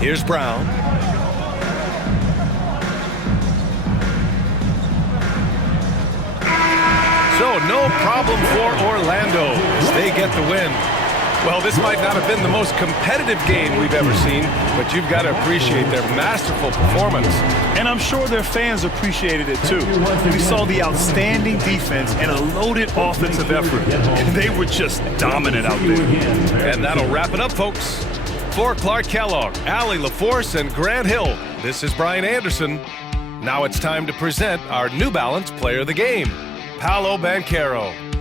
Here's Brown. So no problem for Orlando as they get the win. Well, this might not have been the most competitive game we've ever seen, but you've got to appreciate their masterful performance. And I'm sure their fans appreciated it too. We saw the outstanding defense and a loaded offensive effort. They were just dominant out there. And that'll wrap it up, folks. For Clark Kellogg, Allie LaForce, and Grant Hill, this is Brian Anderson. Now it's time to present our New Balance Player of the Game, Paolo Banchero.